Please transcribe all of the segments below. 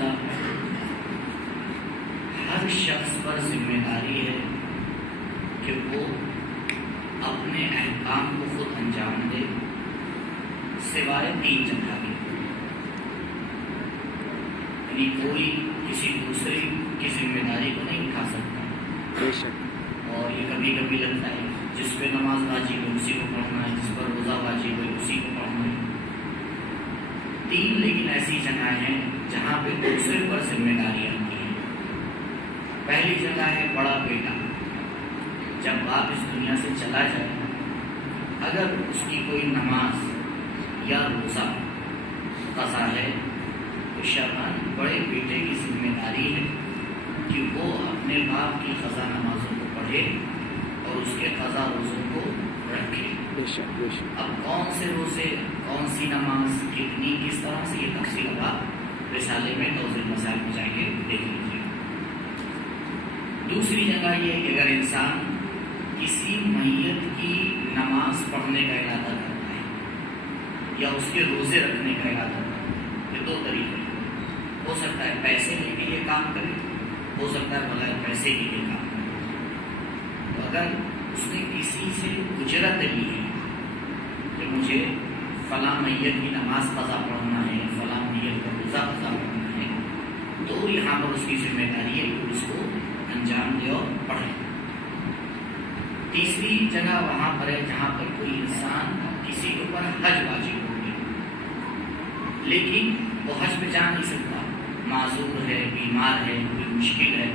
مسئلہ، ہر شخص پر ذمہ داری ہے کہ وہ اپنے احکام کو خود انجام دے، سوائے 3 جگہ کی، یعنی کوئی کسی دوسرے کی ذمہ داری کو نہیں اٹھا سکتا۔ اور یہ کبھی کبھی لگتا ہے جس پہ نماز واجب ہے اسی کو پڑھنا ہے، جس پر روزہ واجب ہے اسی کو پڑھنا ہے۔ 3 لیکن ایسی جگہ ہیں جہاں پہ دوسرے پر ذمہ داری آتی ہے۔ پہلی جگہ ہے بڑا بیٹا، جب باپ اس دنیا سے چلا جائے، اگر اس کی کوئی نماز یا روزہ قضا ہے تو شرعاً بڑے بیٹے کی ذمہ داری ہے کہ وہ اپنے باپ کی قضا نمازوں کو پڑھے اور اس کے قضا روزوں کو رکھے۔ اب کون سے روزے، کون سی نماز، کتنی، کس طرح سے، یہ تفصیل آپ رسالے میں توضیح مسائل میں جائیں گے دیکھ لیجیے۔ دوسری جگہ یہ ہے کہ اگر انسان کسی میت کی نماز پڑھنے کا ارادہ کرتا ہے یا اس کے روزے رکھنے کا ارادہ کرتا ہے، یہ 2 طریقے، ہو سکتا ہے پیسے لے کے یہ کام کرے، ہو سکتا ہے بغیر پیسے کے یہ کام کرے۔ تو اگر اس نے کسی سے اجرت لی ہے کہ مجھے فلاں میت کی نماز قضا پڑھنا ہے، فلاں میت کا روزہ قضا پڑھنا ہے، تو یہاں پر اس کی ذمہ داری ہے کہ اس کو انجام دے اور پڑھے۔ تیسری جگہ وہاں پر ہے جہاں پر کوئی انسان کسی کے اوپر حج واجب ہو گیا، لیکن وہ حج پہ جا نہیں سکتا، معذور ہے، بیمار ہے، کوئی مشکل ہے،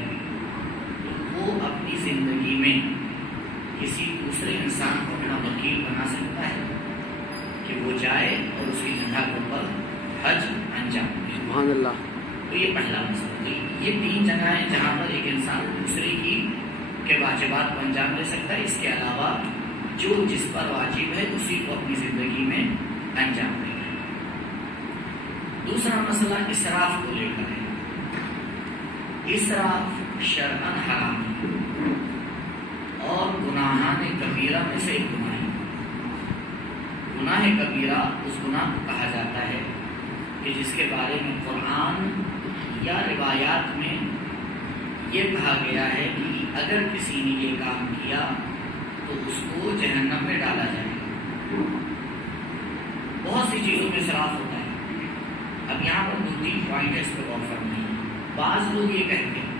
تو وہ اپنی زندگی میں کسی دوسرے انسان کو اپنا وکیل بنا سکتا ہے کہ وہ جائے اور اس کی جگہ کے اوپر حج انجام دے۔ سبحان اللہ۔ تو یہ پہلا مسئلہ۔ یہ 3 جگہیں جہاں پر ایک انسان دوسرے کے واجبات کو انجام دے سکتا ہے، اس کے علاوہ جو جس پر واجب ہے اسی کو اپنی زندگی میں انجام دے گا۔ دوسرا مسئلہ اسراف کو لے کر ہے۔ اسراف شرعاً حرام ہے اور گناہان کبیرہ میں سے ایک گناہ ہے۔ گناہ کبیرہ اس گناہ کو کہا جاتا ہے کہ جس کے بارے میں قرآن یا روایات میں یہ کہا گیا ہے کہ اگر کسی نے یہ کام کیا تو اس کو جہنم میں ڈالا جائے گا۔ بہت سی چیزوں میں اسراف ہوتا ہے۔ اب یہاں پر 2-3 پوائنٹ اس پہ غور کرنا ہے۔ بعض لوگ یہ کہتے ہیں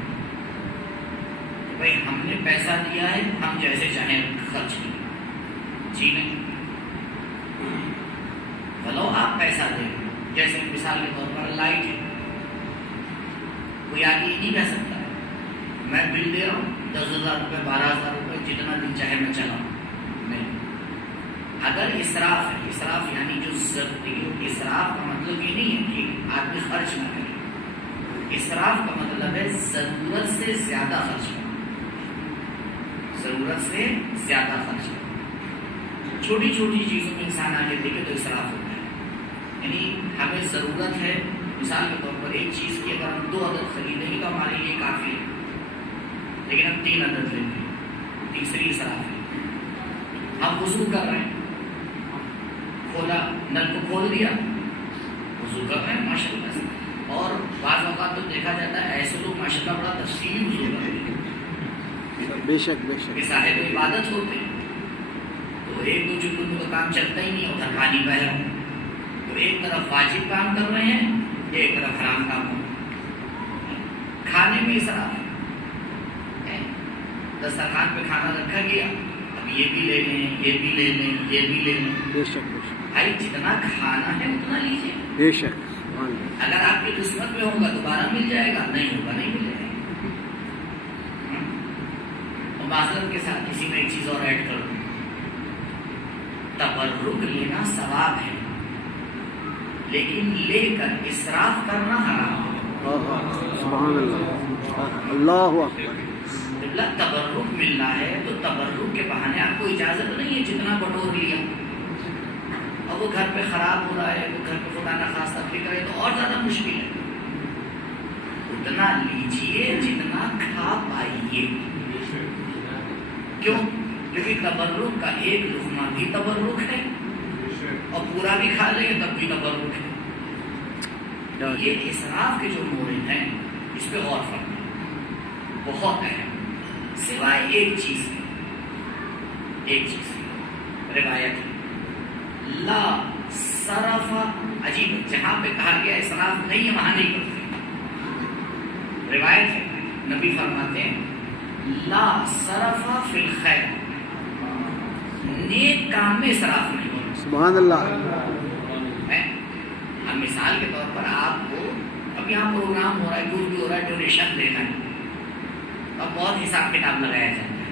کہ بھائی ہم نے پیسہ دیا ہے، ہم جیسے چاہیں خرچ کریں۔ جی نہیں، بھلو آپ پیسہ دیں، جیسے مثال کے طور پر لائٹ ہے، کوئی آگے یہ نہیں کہہ سکتا میں بل دے رہا ہوں 10,000 روپے، 12,000 روپے، جتنا دن چاہے میں چلاؤں، نہیں۔ اگر اسراف ہے، اسراف یعنی جو اسراف کا مطلب یہ نہیں ہے کہ آدمی خرچ نہ کرے، اسراف کا مطلب ہے ضرورت سے زیادہ خرچ کرنا، ضرورت سے زیادہ خرچ کرنا۔ چھوٹی چھوٹی چیزوں میں انسان آگے دیکھے تو اسراف ہوتا ہے، یعنی ہمیں ضرورت ہے، مثال کے طور پر ایک چیز کی اگر ہم 2 عدد خریدیں گے تو ہمارے لیے کافی ہے، لیکن ہم 3 عدد لیتے ہیں، تیسری اسراف ہے۔ ہم وضو کر رہے ہیں، کھولا، نل کو کھول دیا، وضو کر رہے ہیں ماشاء اللہ سے، اور بعض اوقات تو دیکھا جاتا ہے ایسے لوگ ماشاء اللہ بڑا تفصیلی وضو کر رہے ہیں، بے شک بے شک، یہ صاحب عبادت ہوتے ہیں، تو 1-2 جملوں میں تو کام چلتا ہی نہیں، ادھر پانی بہ رہا ہے، تو ایک طرف واجب کام کر رہے ہیں، ایک طرف حرام کام کر رہے ہیں۔ کھانے میں اسراف ہے، دسترخوان پہ کھانا رکھا گیا، اب یہ بھی لے لیں، یہ بھی لے لیں، یہ بھی لے لیں، بے شک بے شک، بھائی جتنا کھانا ہے اتنا لیجیے، بے شک۔ اگر آپ کی قسمت میں ہوگا دوبارہ مل جائے گا، نہیں ہوگا نہیں ملے گا۔ اور معذرت کے ساتھ کسی میں ایک چیز اور ایڈ کر دوں، تبرک لینا ثواب ہے لیکن لے کر اسراف کرنا حرام ہے۔ سبحان اللہ، اللہ اکبر۔ جب تبرک ملنا ہے تو تبرک کے بہانے آپ کو اجازت نہیں ہے جتنا بٹور لیا، اور وہ گھر پہ خراب ہو رہا ہے، وہ گھر پہ خدا نخواستہ کرے تو اور زیادہ مشکل ہے، اتنا لیجیے جتنا کھا پائیے۔ کیوں؟ کیونکہ تبرک کا ایک لقمہ بھی تبرک ہے، اور پورا بھی کھا لیں گے تب بھی تبرک ہے۔ یہ اسراف کے جو مورد ہیں اس پہ غور فرمائیں، بہت اہم، سوائے ایک چیز روایت لا صرف، عجیب، جہاں پہ کہا گیا اسراف نہیں ہے وہاں نہیں کرتے، روایت ہے نبی فرماتے ہیں لا صرف فی الخیر، نیک کام میں اسراف نہیں ہونا۔ سبحان اللہ۔ اب مثال کے طور پر آپ کو اب یہاں پروگرام ہو رہا ہے، کچھ بھی ہو رہا ہے، ڈونیشن دینا ہے، اب بہت حساب کتاب لگایا جاتا ہے،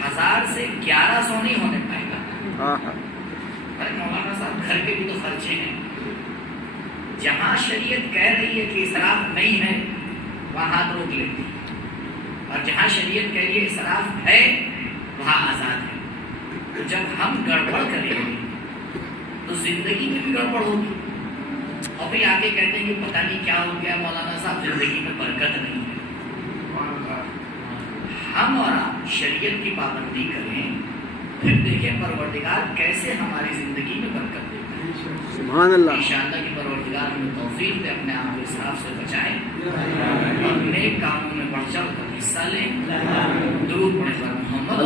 1000 سے 1100 نہیں ہونے پائے گا۔ ارے مولانا صاحب گھر کے بھی تو خرچے ہیں، جہاں شریعت کہہ رہی ہے کہ اسراف نہیں ہے وہاں ہاتھ روک لیتی، اور جہاں شریعت کہہ رہی ہے اسراف ہے وہاں آزاد ہے۔ تو جب ہم گڑبڑ کریں گے تو زندگی میں بھی گڑبڑ ہوگی، اور پھر آگے کہتے ہیں کہ پتہ نہیں کیا ہو گیا مولانا صاحب، زندگی میں برکت نہیں ہے۔ ہم اور آپ شریعت کی پابندی کریں، پھر دیکھیں پروردگار کیسے ہماری زندگی میں برکت دیتا ہے۔ سبحان اللہ۔ انشاءاللہ کی پروردگار ہمیں توفیق دے، اپنے آپ کو اسراف سے بچائیں اور نیک کاموں میں بڑھ چڑھ کر حصہ لیں۔ درود پڑھیں پر محمد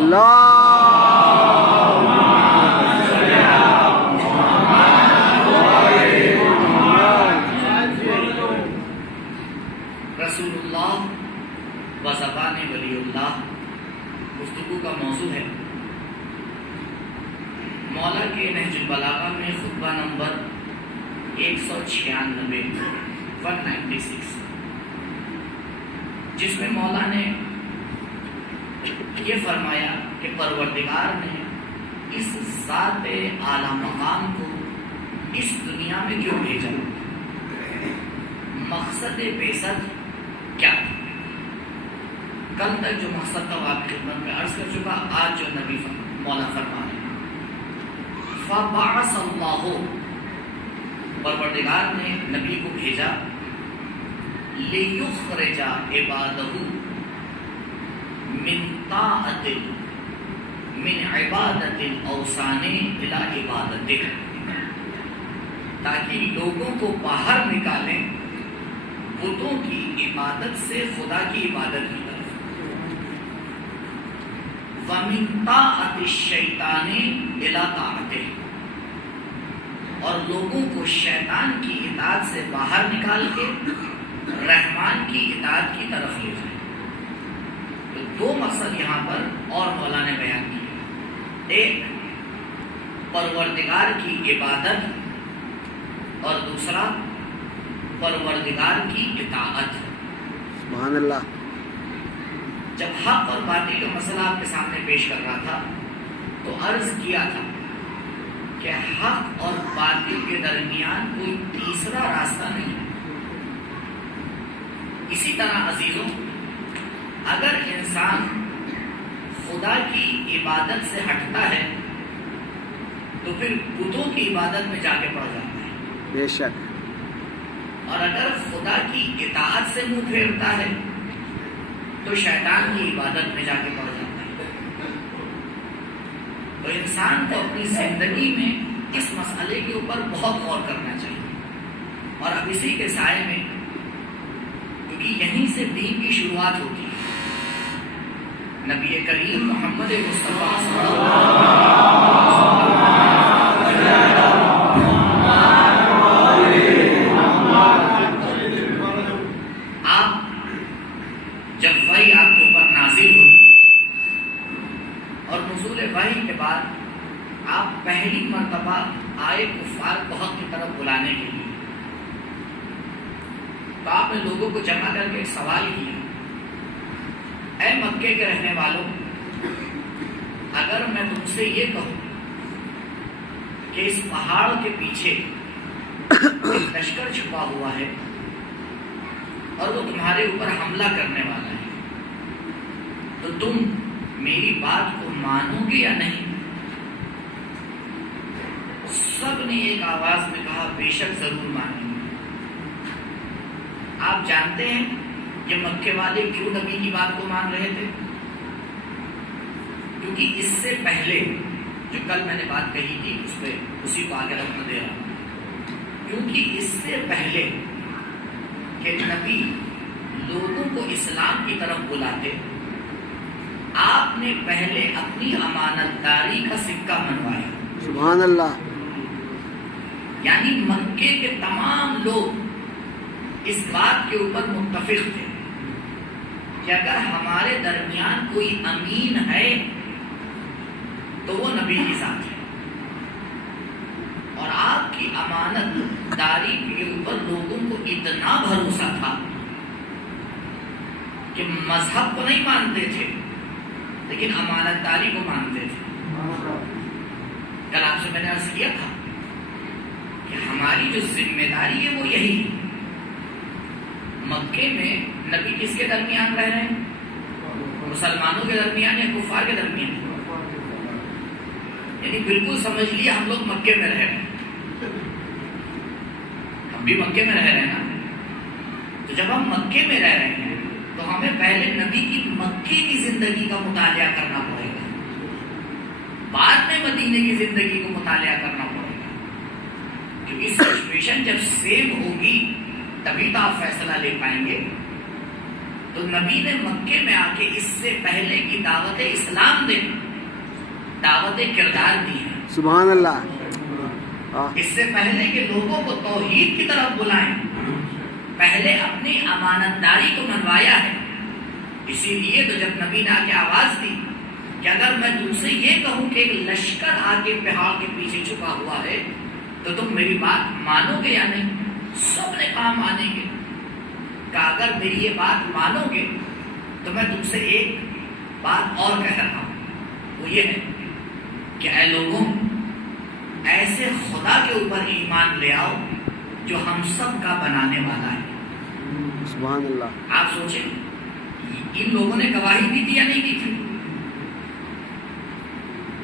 رسول اللہ و زبان ولی اللہ گفتگو کا موضوع ہے۔ مولا کے نہج البلاغہ میں خطبہ نمبر 196 جس میں مولا نے یہ فرمایا کہ پروردگار نے اس ذات اعلیٰ مقام کو اس دنیا میں کیوں بھیجا، مقصد بعثت کیا تھا۔ کل تک جو مقصد تھا وہ آپ کی خدمت میں عرض کر چکا، آج جو نبی مولا فرما رہے ہیں فَبَعَثَ اللَّهُ، پروردگار نے نبی کو بھیجا لِيُخْرِجَ عِبَادَهُ مِنْ طَاعَةٍ مِنْ عِبَادَةِ الْأَوْثَانِ إِلَى عِبَادَتِهِ، تاکہ لوگوں کو باہر نکالیں بتوں کی عبادت سے خدا کی عبادت کی طرف، وَمِنْ طَاعَةِ الشَّيْطَانِ إِلَى طَاعَتِهِ، اور لوگوں کو شیطان کی اطاعت سے باہر نکال کے رحمان کی اطاعت کی طرف لے جائیں۔ تو دو مقصد یہاں پر اور مولا نے بیان کیے، ایک پروردگار کی عبادت اور دوسرا پروردگار کی اطاعت۔ سبحان اللہ۔ جب حق اور باطل کا مسئلہ آپ کے سامنے پیش کر رہا تھا تو عرض کیا تھا کہ حق اور باطل کے درمیان کوئی تیسرا راستہ نہیں ہے۔ اسی طرح عزیزوں، اگر انسان خدا کی عبادت سے ہٹتا ہے تو پھر بتوں کی عبادت میں جا کے پڑ جاتا ہے، بے شک۔ اور اگر خدا کی اطاعت سے منہ پھیرتا ہے تو شیطان کی عبادت میں جا کے پڑ جاتا ہے۔ تو انسان کو اپنی زندگی میں اس مسئلے کے اوپر بہت غور کرنا چاہیے، اور اب اسی کے سائے میں، کیونکہ یہیں سے دین کی شروعات ہوتی ہے، نبی کریم محمد مصطفیٰ صلی اللہ علیہ وسلم، آپ جب وحی آپ کے اوپر نازل ہوئی اور نزول وحی کے بعد آپ پہلی مرتبہ آئے کفار کو حق کی طرف بلانے کے لیے، تو آپ نے لوگوں کو جمع کر کے ایک سوال کیا، اے مکے کے رہنے والوں، اگر میں تم سے یہ کہوں کہ اس پہاڑ کے پیچھے ایک لشکر چھپا ہوا ہے اور وہ تمہارے اوپر حملہ کرنے والا ہے، تو تم میری بات کو مانو گے یا نہیں؟ سب نے ایک آواز میں کہا بے شک ضرور مانیں گے۔ آپ جانتے ہیں یہ مکے والے کیوں نبی کی بات کو مان رہے تھے؟ کیونکہ اس سے پہلے جو کل میں نے بات کہی تھی اس پہ اسی کو آگے رکھنا دے رہا ہوں، کیونکہ اس سے پہلے کہ نبی لوگوں کو اسلام کی طرف بلاتے، آپ نے پہلے اپنی امانت داری کا سکہ منوایا. سبحان اللہ. یعنی مکے کے تمام لوگ اس بات کے اوپر متفق تھے کہ اگر ہمارے درمیان کوئی امین ہے تو وہ نبی کی ذات ہے. اور آپ کی امانت داری کے اوپر لوگوں کو اتنا بھروسہ تھا کہ مذہب کو نہیں مانتے تھے لیکن امانت داری کو مانتے تھے. کل آپ سے میں نے عرض کیا تھا کہ ہماری جو ذمہ داری ہے وہ یہی ہے. مکے میں نبی کس کے درمیان رہ رہے ہیں؟ مسلمانوں کے درمیان یا کفار کے درمیان؟ یعنی بالکل سمجھ لیے ہم لوگ مکے میں رہ رہے ہیں. ہم بھی مکے میں رہ رہے ہیں نا. تو جب ہم مکے میں رہ رہے ہیں تو ہمیں پہلے نبی کی مکے کی زندگی کا مطالعہ کرنا پڑے گا، بعد میں مدینے کی زندگی کو مطالعہ کرنا پڑے گا. کیونکہ سچویشن جب سیم ہوگی تبھی تو آپ فیصلہ لے پائیں گے. تو نبی نے مکے میں آ کے اس سے پہلے کی دعوت اسلام دے، دعوت کردار دی ہے. سبحان اللہ. اس سے پہلے کہ لوگوں کو توحید کی طرف بلائیں، پہلے اپنی امانت داری کو منوایا ہے. اسی لیے تو جب نبی نے آ کے آواز دی کہ اگر میں تم سے یہ کہوں کہ ایک لشکر آ کے پہاڑ کے پیچھے چھپا ہوا ہے تو تم میری بات مانو گے یا نہیں؟ سب نے کہا مانیں گے. کہ اگر میری یہ بات مانو گے تو میں تم سے ایک بات اور کہہ رہا ہوں، وہ یہ ہے کہ اے لوگوں، ایسے خدا کے اوپر ایمان لے آؤ جو ہم سب کا بنانے والا ہے. سبحان اللہ. آپ سوچیں ان لوگوں نے گواہی دی تھی یا نہیں دی تھی؟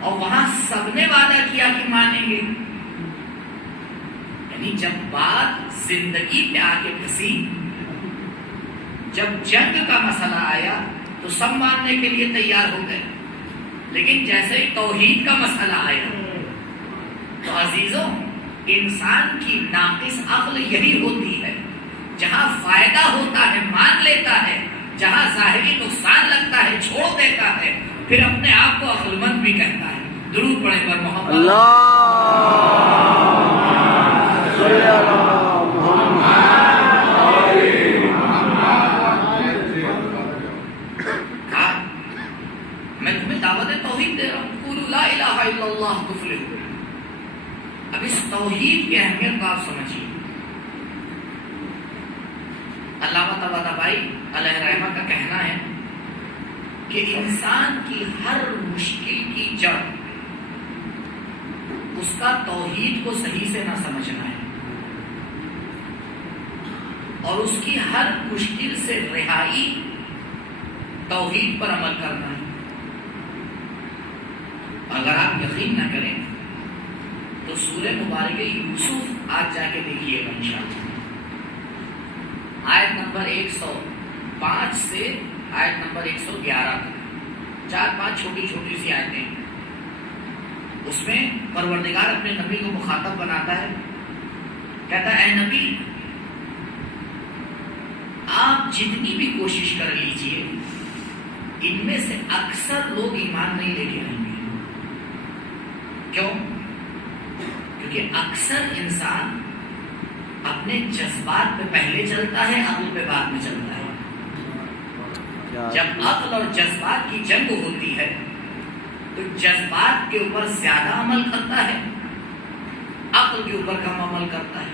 اور وہاں سب نے وعدہ کیا کہ مانیں گے. یعنی جب بات زندگی پہ آ کے پھنسی، جب جنگ کا مسئلہ آیا تو سب ماننے کے لیے تیار ہو گئے. لیکن جیسے ہی توحید کا مسئلہ آیا تو عزیزوں، انسان کی ناقص عقل یہی ہوتی ہے، جہاں فائدہ ہوتا ہے مان لیتا ہے، جہاں ظاہری نقصان لگتا ہے چھوڑ دیتا ہے، پھر اپنے آپ کو عقل مند بھی کہتا ہے. درود پڑھیں پر محمد میں تمہیں دعوت توحید دے رہا ہوں، قولوا لا الہ الا اللہ تفلحوا. اب اس توحید کی اہمیت کو آپ سمجھیے. علامہ طباطبائی علیہ رحمہ کا کہنا ہے کہ انسان کی ہر مشکل کی جڑ اس کا توحید کو صحیح سے نہ سمجھنا ہے، اور اس کی ہر مشکل سے رہائی توحید پر عمل کرنا ہے. اگر آپ یقین نہ کریں تو سورہ مبارکہ یوسف آج جا کے دیکھیے گا انشاءاللہ. آیت نمبر 105 سے آیت نمبر 111 تک 4-5 چھوٹی چھوٹی سی آیتیں. اس میں پروردگار اپنے نبی کو مخاطب بناتا ہے، کہتا ہے اے نبی، آپ جتنی بھی کوشش کر لیجئے ان میں سے اکثر لوگ ایمان نہیں لے کے آئیں گے. کیوں؟ کیونکہ اکثر انسان اپنے جذبات پہ پہلے چلتا ہے، عقل پہ بعد میں چلتا ہے. جب عقل اور جذبات کی جنگ ہوتی ہے تو جذبات کے اوپر زیادہ عمل کرتا ہے، عقل کے اوپر کم عمل کرتا ہے.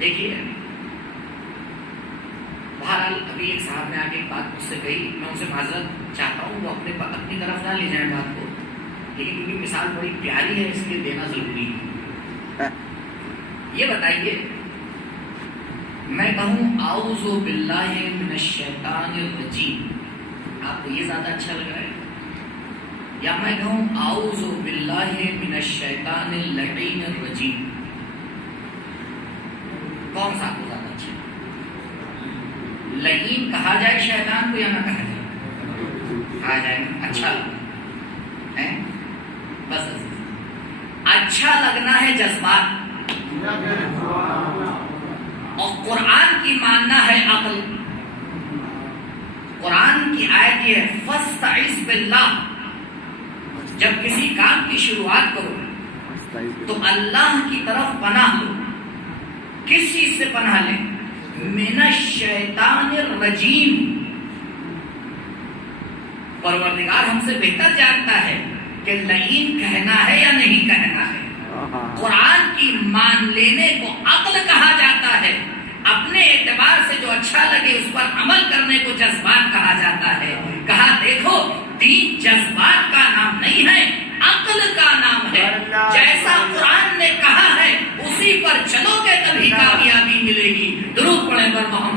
دیکھیے بہرحال ابھی ایک صاحب نے آ کے ایک بات مجھ سے کہی، میں ان سے معذرت چاہتا ہوں، وہ اپنی طرف نہ لے جائیں بات کو، لیکن کیونکہ مثال بڑی پیاری ہے اس لیے دینا ضروری ہے. یہ بتائیے، میں کہوں اعوذ باللہ من الشیطان الرجیم، آپ کو یہ زیادہ اچھا لگ رہا ہے، یا میں کہوں اعوذ باللہ من الشیطان اللعین الرجیم؟ کون سا آپ کو زیادہ اچھا ہے؟ لعین کہا جائے شیطان کو یا نہ کہا جائے؟ کہا جائے. اچھا لگا ہے بس. اچھا لگنا ہے جذبات، اور قرآن کی ماننا ہے عقل۔ قرآن کی آیت یہ ہے فاستعذ باللہ، جب کسی کام کی شروعات کرو تو اللہ کی طرف پناہ لو۔ کس چیز سے پناہ لیں؟ من الشیطان الرجیم۔ پروردگار ہم سے بہتر جانتا ہے کہ لعین کہنا ہے یا نہیں کہنا ہے۔ قرآن کی مان لینے کو عقل کہا جاتا ہے، اپنے اعتبار سے جو اچھا لگے اس پر عمل کرنے کو جذبات کہا جاتا ہے۔ کہا دیکھو دین جذبات کا نام نہیں ہے، عقل کا نام ہے۔ جیسا قرآن نے کہا ہے اسی پر چلو گے تبھی کامیابی ملے گی۔ درود پڑھیں پر محمد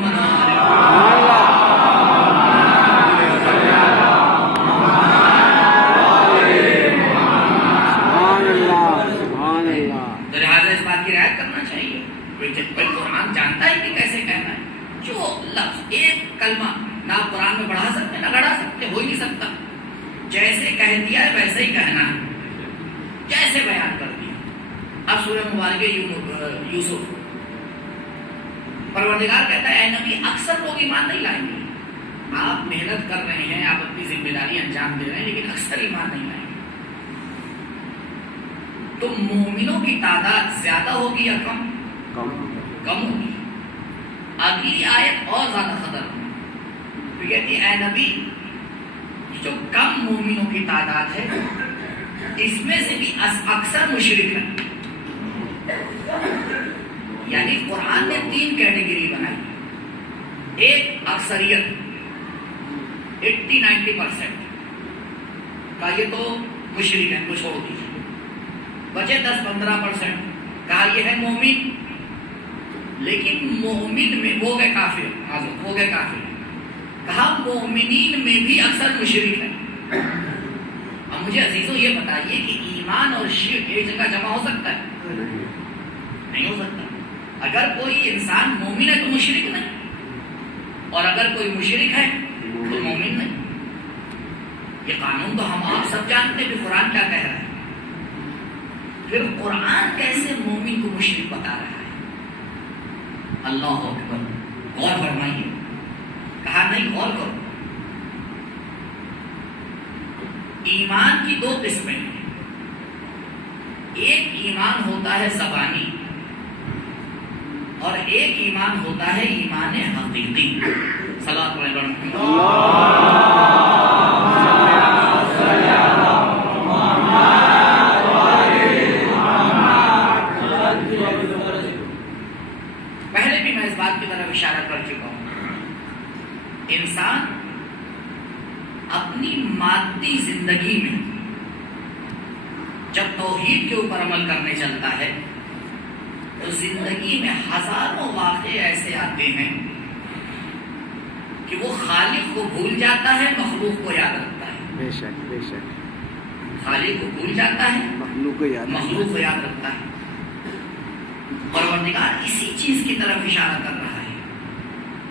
قرآن جانتا ہے کہ کیسے کہنا ہے۔ جو لفظ ایک کلمہ نہ آپ قرآن میں بڑھا سکتے نہ گڑھا سکتے، ہو ہی نہیں سکتا۔ جیسے کہہ دیا ہے ویسے ہی کہنا ہے، جیسے بیان کر دیا۔ اب سورہ مبارکہ یوسف، پروردگار کہتا ہے اے نبی اکثر لوگ ایمان نہیں لائیں گے، آپ محنت کر رہے ہیں، آپ اپنی ذمہ داری انجام دے رہے ہیں، لیکن اکثر ایمان نہیں لائیں گے۔ تو مومنوں کی تعداد زیادہ ہوگی یا کم ہوگی؟ اگلی آیت اور زیادہ خطر تو کہتی اے نبی جو کم مومنوں کی تعداد ہے اس میں سے بھی اکثر مشرک ہیں۔ یعنی قرآن نے 3 کیٹیگری بنائی۔ ایک اکثریت 80-90% کا یہ تو مشرک ہیں، کو چھوڑ دیجیے، بچے 10-15%، کہا یہ ہے مومن، لیکن مومن میں ہو گئے کافر، ہو گئے کافر۔ کہا مومنین میں بھی اکثر مشرک ہیں۔ اب مجھے عزیزوں یہ بتائیے کہ ایمان اور شرک ایک جگہ جمع ہو سکتا ہے؟ نہیں ہو سکتا۔ اگر کوئی انسان مومن ہے تو مشرک نہیں، اور اگر کوئی مشرک ہے تو مومن نہیں۔ یہ قانون تو ہم آپ سب جانتے ہیں کہ قرآن کیا کہہ رہا ہے، پھر قرآن کیسے مومن کو مشرک بتا رہا ہے؟ اللہ اکبر، غور فرمائیے۔ کہا نہیں، غور کرو۔ ایمان کی 2 قسمیں ہیں، ایک ایمان ہوتا ہے زبانی اور ایک ایمان ہوتا ہے ایمان حقیقی۔ صلوات پڑھیں۔ پہلے بھی میں اس بات کی طرف اشارہ کر چکا ہوں، انسان اپنی مادی زندگی میں جب توحید کے اوپر عمل کرنے چلتا ہے تو زندگی میں ہزاروں واقعے ایسے آتے ہیں کہ وہ خالق کو بھول جاتا ہے، مخلوق کو یاد رکھتا ہے۔ بے شک بے شک، خالق کو بھول جاتا ہے، مخلوق کو یاد رکھتا ہے۔ پروردگار اسی چیز کی طرف اشارہ کر رہا ہے۔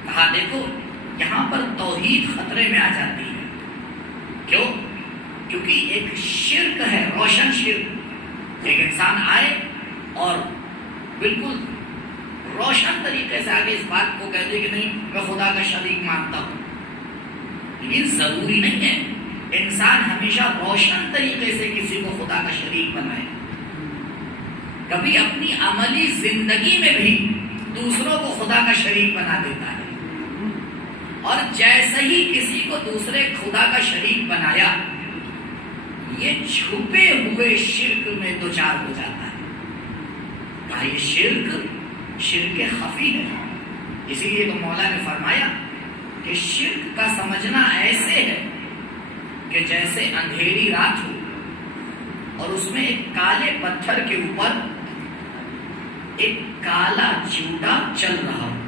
کہا دیکھو یہاں پر توحید خطرے میں آ جاتی ہے۔ کیوں؟ کیونکہ ایک شرک ہے، روشن شرک۔ ایک انسان آئے اور بالکل روشن طریقے سے آگے اس بات کو کہہ دے کہ نہیں میں خدا کا شریک مانتا ہوں۔ یہ ضروری نہیں ہے انسان ہمیشہ روشن طریقے سے کسی کو خدا کا شریک بنائے۔ کبھی اپنی عملی زندگی میں بھی دوسروں کو خدا کا شریک بنا دیتا ہے، اور جیسے ہی کسی کو دوسرے خدا کا شریک بنایا یہ چھپے ہوئے شرک میں دوچار ہو جاتا ہے۔ کہا یہ شرک خفی ہے۔ اسی لیے تو مولا نے فرمایا کہ شرک کا سمجھنا ایسے ہے کہ جیسے اندھیری رات ہو اور اس میں ایک کالے پتھر کے اوپر ایک کالا چوٹا چل رہا ہو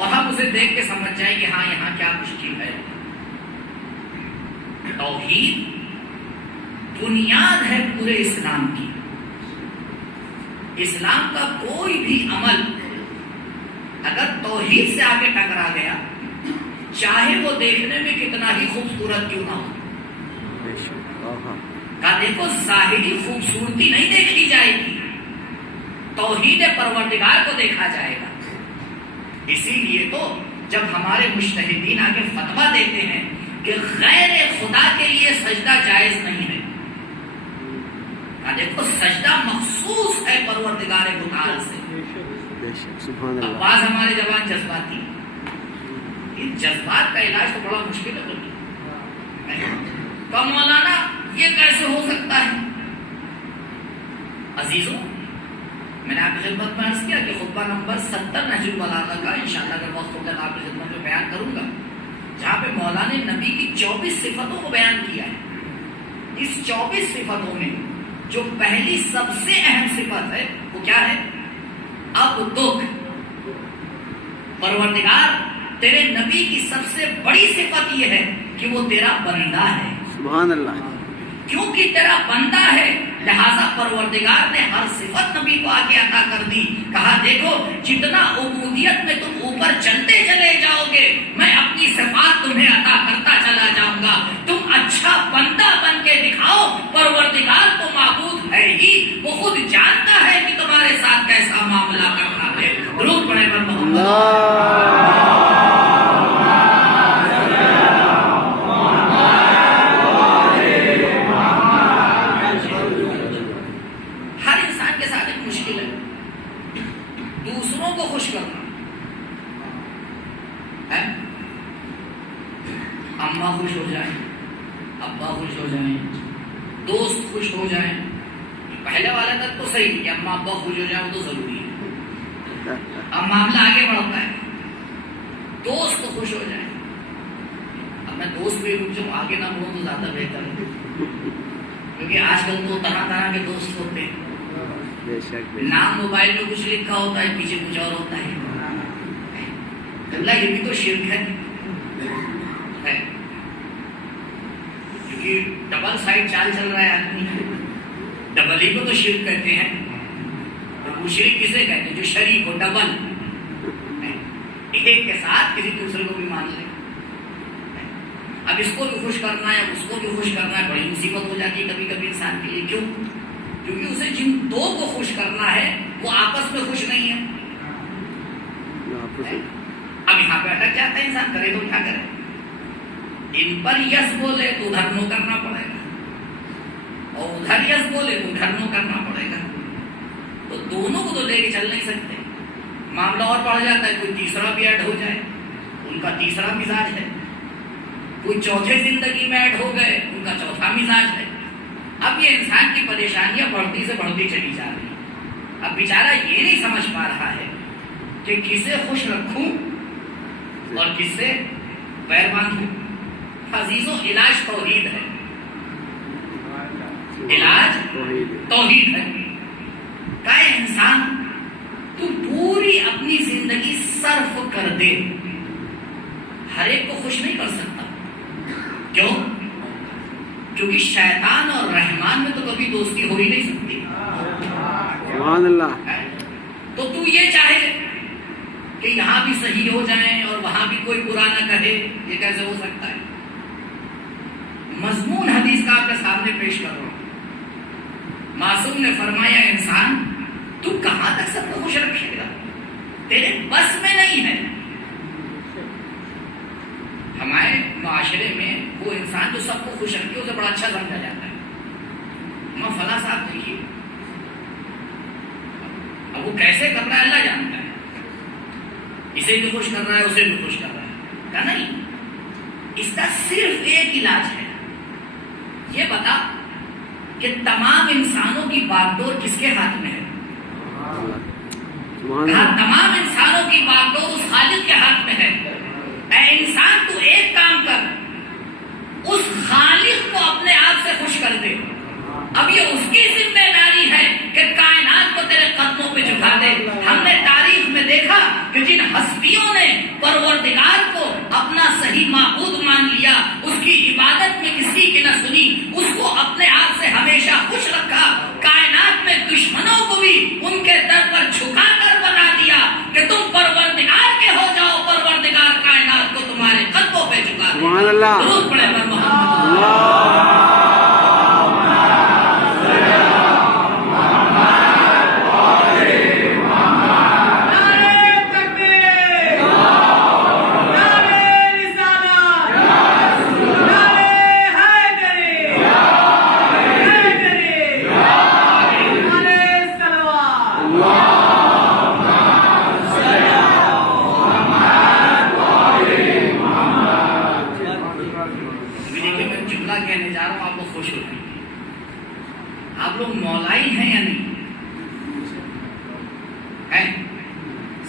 اور ہم اسے دیکھ کے سمجھ جائیں کہ ہاں یہاں کیا مشکل ہے۔ توحید بنیاد ہے پورے اسلام کی۔ اسلام کا کوئی بھی عمل اگر توحید سے آگے ٹکرا گیا چاہے وہ دیکھنے میں کتنا ہی خوبصورت کیوں نہ ہو، کہا دیکھو ظاہری خوبصورتی نہیں دیکھی جائے گی، توحید پروردگار کو دیکھا جائے گا۔ اسی لیے تو جب ہمارے مجتہدین آگے فتویٰ دیتے ہیں کہ غیر خدا کے لیے سجدہ جائز نہیں ہے، کہا دیکھو سجدہ مخصوص ہے پروردگار متعال سے۔ سبحان اللہ۔ بعض ہمارے جوان جذباتی، ان جذبات کا علاج تو بڑا مشکل ہے۔ تو مولانا یہ کیسے ہو سکتا ہے؟ عزیزوں، میں نے آپ کی خدمت میں عرض کیا کہ خطبہ نمبر 70 نہج البلاغہ کا انشاءاللہ اگر وقت ہوگا آپ کی خدمت میں بیان کروں گا، جہاں پہ مولا نے نبی کی 24 صفتوں کو بیان کیا ہے۔ اس 24 صفتوں میں جو پہلی سب سے اہم صفت ہے وہ کیا ہے؟ اب دکھ۔ پروردگار تیرے نبی کی سب سے بڑی صفت یہ ہے کہ وہ تیرا بندہ ہے۔ سبحان اللہ۔ کیونکہ تیرا بندہ ہے لہذا پروردگار نے ہر صفت نبی کو آگے عطا کر دی۔ کہا دیکھو جتنا عبودیت میں تم اوپر چلتے چلے جاؤ گے میں اپنی صفات تمہیں عطا کرتا چلا جاؤں گا۔ تم اچھا بندہ بن کے دکھاؤ، پروردگار تو معبود ہے ہی، وہ خود جانتا ہے کہ تمہارے ساتھ کیسا معاملہ کرنا ہے۔ درود پڑھیں پر محمد۔ دوسروں کو خوش کرنا ہے، اماں خوش ہو جائیں، ابا خوش ہو جائیں، دوست خوش ہو جائیں، پہلے والا تک تو صحیح کہ اماں ابا خوش ہو جائیں وہ تو ضروری ہے، اب معاملہ آگے بڑھتا ہے دوست خوش ہو جائیں۔ اب میں دوست بھی رک جاؤں آگے نہ بولوں تو زیادہ بہتر ہے، کیونکہ آج کل تو طرح طرح کے دوست ہوتے ہیں، نام موبائل میں کچھ لکھا ہوتا ہے پیچھے کچھ اور ہوتا ہے۔ اللہ یہ بھی تو شرک ہے، کیونکہ ڈبل سائڈ چال چل رہا ہے آدمی، ڈبل ہی کو تو شرک کہتے ہیں۔ وہ شرک کسے کہتے ہیں؟ جو شریک ہو، ڈبل، ایک کے ساتھ کسی دوسرے کو بھی مان لے۔ اب اس کو بھی خوش کرنا ہے اس کو بھی خوش کرنا ہے، بڑی مصیبت ہو جاتی ہے کبھی کبھی انسان کے لیے۔ کیوں؟ کیونکہ اسے جن دو کو خوش کرنا ہے وہ آپس میں خوش نہیں ہے۔ اب یہاں پہ اٹک جاتا ہے انسان، کرے تو کیا کرے؟ ان پر یس بولے تو ادھر نو کرنا پڑے گا، اور ادھر یس بولے تو ادھر نو کرنا پڑے گا، تو دونوں کو تو لے کے چل نہیں سکتے۔ معاملہ اور بڑھ جاتا ہے، کوئی تیسرا بھی ایڈ ہو جائے، ان کا تیسرا مزاج ہے، کوئی چوتھے زندگی میں ایڈ ہو گئے، ان کا چوتھا مزاج ہے۔ اب یہ انسان کی پریشانیاں بڑھتی سے بڑھتی چلی جا رہی ہیں۔ اب بیچارہ یہ نہیں سمجھ پا رہا ہے کہ کسے خوش رکھوں اور کس سے پیر باندھوں۔ عزیزوں علاج توحید ہے، علاج توحید ہے۔ کہ انسان تو پوری اپنی زندگی صرف کر دے، ہر ایک کو خوش نہیں کر سکتا۔ کیوں؟ کیونکہ شیطان اور رحمان میں تو کبھی دوستی ہو ہی نہیں سکتی۔ سبحان اللہ۔ تو تو یہ چاہے کہ یہاں بھی صحیح ہو جائیں اور وہاں بھی کوئی برا نہ کہے، یہ کیسے ہو سکتا ہے؟ مضمون حدیث کا آپ کے سامنے پیش کر رہا ہوں۔ معصوم نے فرمایا انسان تو کہاں تک سب کو خوش رکھے گا؟ تیرے بس میں نہیں ہے۔ ہمارے معاشرے میں وہ انسان جو سب کو خوش رکھے اسے بڑا اچھا سمجھا جاتا ہے۔ فلاں صاحب دیکھیے اب وہ کیسے کر رہا ہے اللہ جانتا ہے، اسے بھی خوش کر رہا ہے اسے بھی خوش کر رہا ہے، کیا نہیں؟ اس کا صرف ایک علاج ہے، یہ بتا کہ تمام انسانوں کی باغ ڈور کس کے ہاتھ میں ہے؟ تمام انسانوں کی باغ ڈور اس خالق کے ہاتھ میں ہے۔ اے انسان تو ایک کام کر، اس خالق کو اپنے آپ سے خوش کر دے۔ اب یہ اس کی ذمہ داری ہے کہ کائنات کو تیرے قدموں پہ جھکا دے۔ ہم نے تاریخ میں دیکھا کہ جن ہستیوں نے پروردگار کو اپنا صحیح معبود مان لیا، اس کی عبادت میں کسی کی نہ سنی، اس کو اپنے آپ سے ہمیشہ خوش رکھا، کائنات میں دشمنوں کو بھی ان کے در پر جھکا کر بتا دیا کہ تم پروردگار کے ہو جاؤ، پروردگار کائنات کو تمہارے قدموں پہ جھکا دے۔ سبحان اللہ۔ درود پڑھیں پر محمد۔ ہے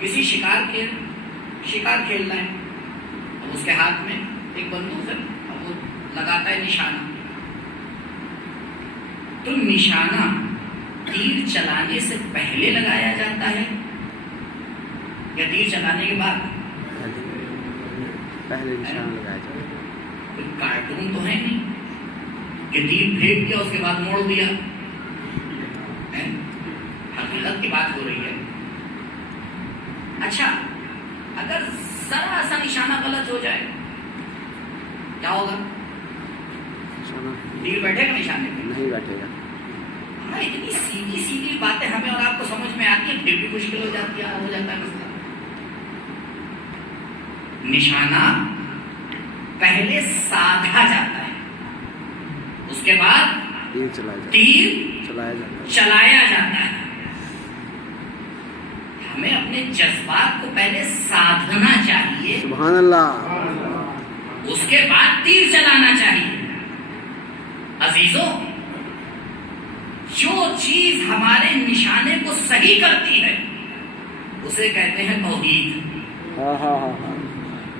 کسی شکار کھیل رہا ہے، اب اس کے ہاتھ میں ایک بندوق ہے، اب وہ لگاتا ہے نشانہ، تو نشانہ تیر چلانے سے پہلے لگایا جاتا ہے یا تیر چلانے کے بعد؟ پہلے نشان لگایا جائے. کوئی کارٹون تو ہے نہیں کہ تیر پھینک دیا اس کے بعد موڑ دیا. حقیقت کی بات ہو رہی ہے. اچھا، اگر ذرا سا نشانہ غلط ہو جائے کیا ہوگا؟ تیر بیٹھے گا نشانے پہ؟ نہیں بیٹھے گا. ہاں، اتنی سیدھی سیدھی باتیں ہمیں اور آپ کو سمجھ میں آتی ہیں، پھر بھی مشکل ہو جاتی ہے، ہو جاتا ہے مسئلہ. نشانہ پہلے سادھا جاتا ہے، اس کے بعد تیر چلایا جاتا ہے. ہمیں اپنے جذبات کو پہلے سادھنا چاہیے، سبحان اللہ. اس کے بعد تیر چلانا چاہیے. عزیزوں، جو چیز ہمارے نشانے کو صحیح کرتی ہے اسے کہتے ہیں توحید.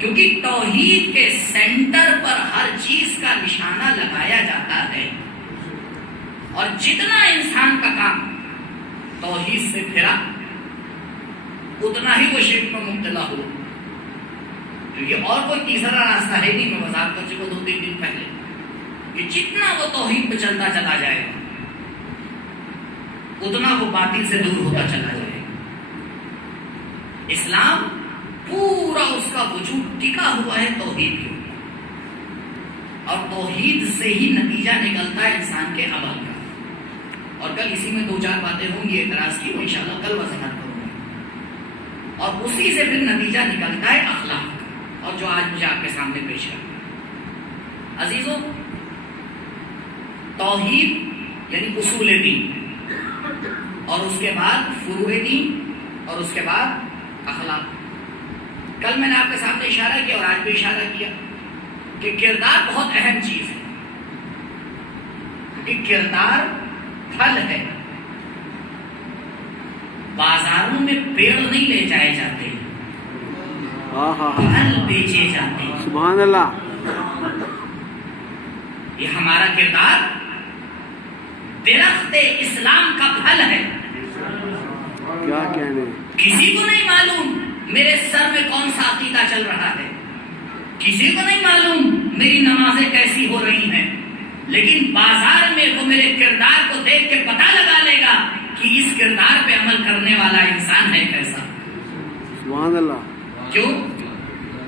کیونکہ توحید کے سینٹر پر ہر چیز کا نشانہ لگایا جاتا ہے، اور جتنا انسان کا کام توحید سے پھرا اتنا ہی وہ شرک میں مبتلا ہوا. کیونکہ اور کوئی تیسرا راستہ ہے نہیں. میں وضاحت کر چکا 2-3 دن پہلے کہ جتنا وہ توحید پہ چلتا چلا جائے گا اتنا وہ باطل سے دور ہوتا چلا جائے گا. اسلام پورا اس کا وجود ٹکا ہوا ہے توحید کے اوپر، اور توحید سے ہی نتیجہ نکلتا ہے انسان کے عمل کا. اور کل اسی میں 2-4 باتیں ہوں گی اعتراض کی، وہ انشاءاللہ کل وضاحت کروں گا. اور اسی سے پھر نتیجہ نکلتا ہے اخلاق کا، اور جو آج مجھے آپ کے سامنے پیش کرنا. عزیزوں، توحید یعنی اصول دین، اور اس کے بعد فروع دین، اور اس کے بعد اخلاق. کل میں نے آپ کے سامنے اشارہ کیا اور آج بھی اشارہ کیا کہ کردار بہت اہم چیز ہے، کہ کردار پھل ہے. بازاروں میں پیڑ نہیں لے جائے جاتے، پھل بیچے جاتے ہیں. سبحان اللہ. یہ ہمارا کردار درخت اسلام کا پھل ہے. کیا کہنے، کسی کو نہیں معلوم میرے سر میں کون سا عقیدہ چل رہا ہے، کسی کو نہیں معلوم میری نمازیں کیسی ہو رہی ہیں، لیکن بازار میں وہ میرے کردار کو دیکھ کے پتہ لگا لے گا کہ اس کردار پہ عمل کرنے والا انسان ہے کیسا. سبحان اللہ. کیوں؟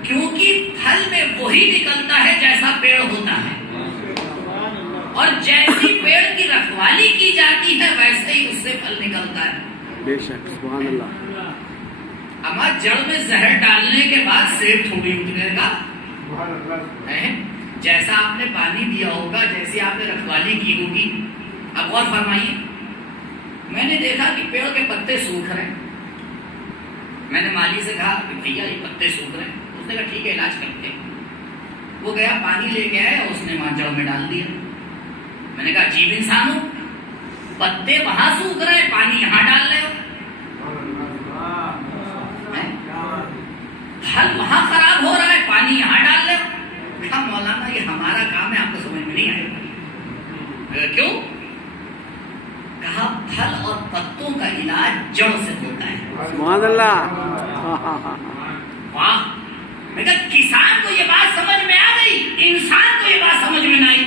کیونکہ پھل میں وہی نکلتا ہے جیسا پیڑ ہوتا ہے، اور جیسی پیڑ کی رکھوالی کی جاتی ہے ویسے ہی اس سے پھل نکلتا ہے. بے شک. سبحان اللہ. اما جڑ میں زہر ڈالنے کے بعد سیب تھوڑی اترے گا. جیسا آپ نے پانی دیا ہوگا، جیسی آپ نے رکھوالی کی ہوگی. اب غور فرمائیے، میں نے دیکھا کہ پیڑ کے پتے سوکھ رہے ہیں. میں نے مالی سے کہا کہ بھیا یہ پتے سوکھ رہے ہیں. اس نے کہا ٹھیک ہے علاج کرتے ہیں. وہ گیا پانی لے کے آیا اور اس نے وہاں جڑ میں ڈال دیا. میں نے کہا عجیب انسان ہو، پتے وہاں سوکھ رہے ہیں، پانی یہاں ڈال رہے ہو. پھل وہاں خراب ہو رہا ہے، پانی یہاں ڈال رہے ہو. کہا مولانا یہ ہمارا کام ہے، آپ کو سمجھ میں نہیں آئے گا. کیوں؟ کہا پھل اور پتوں کا علاج جڑ سے ہوتا ہے. سبحان اللہ. واہ. میں کہا کسان کو یہ بات سمجھ میں آ گئی، انسان کو یہ بات سمجھ میں نہ آئی.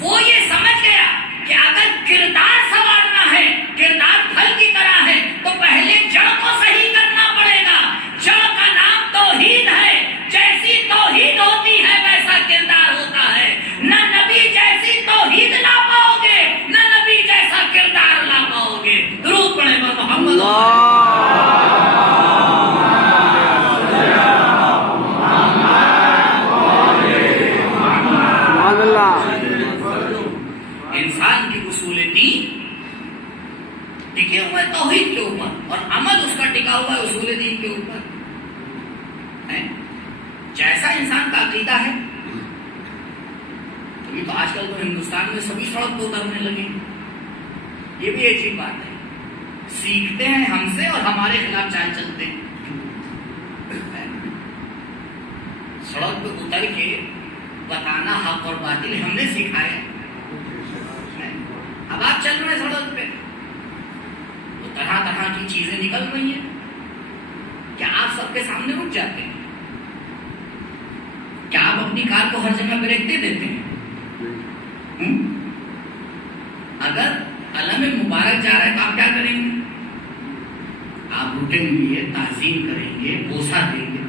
وہ یہ سمجھ گیا کہ اگر کردار سنوارنا ہے، کردار پھل کی طرح ہے، تو پہلے جڑ کو صحیح کرنا پڑے گا. جڑ کا نام توحید ہے. جیسی توحید ہوتی ہے ویسا کردار ہوتا ہے. نہ نبی جیسی توحید لا پاؤ گے، نہ نبی جیسا کردار لا پاؤ گے. درود پڑھے محمد. انسان کی اصول دین ٹکے ہوئے توحید کے اوپر، اور عمل اس کا ٹکا ہوا ہے اصول دین کے اوپر. جیسا انسان کا عقیدہ ہے، تو آج کل تو ہندوستان میں سبھی سڑک کو اترنے لگے. یہ بھی عجیب بات ہے. سیکھتے ہیں ہم سے اور ہمارے خلاف چال چلتے ہیں. سڑک پہ اتر کے بتانا حق اور باطل ہم نے سکھایا. اب آپ چل رہے ہیں سڑک پہ تو طرح طرح کی چیزیں نکل رہی ہیں. کیا آپ سب کے سامنے رک جاتے ہیں؟ کیا آپ اپنی کار کو ہر جگہ بریک دے دیتے ہیں؟ اگر علم مبارک جا رہا ہے تو آپ کیا کریں گے؟ آپ رکیں گے، تعظیم کریں گے، بوسہ دیں گے.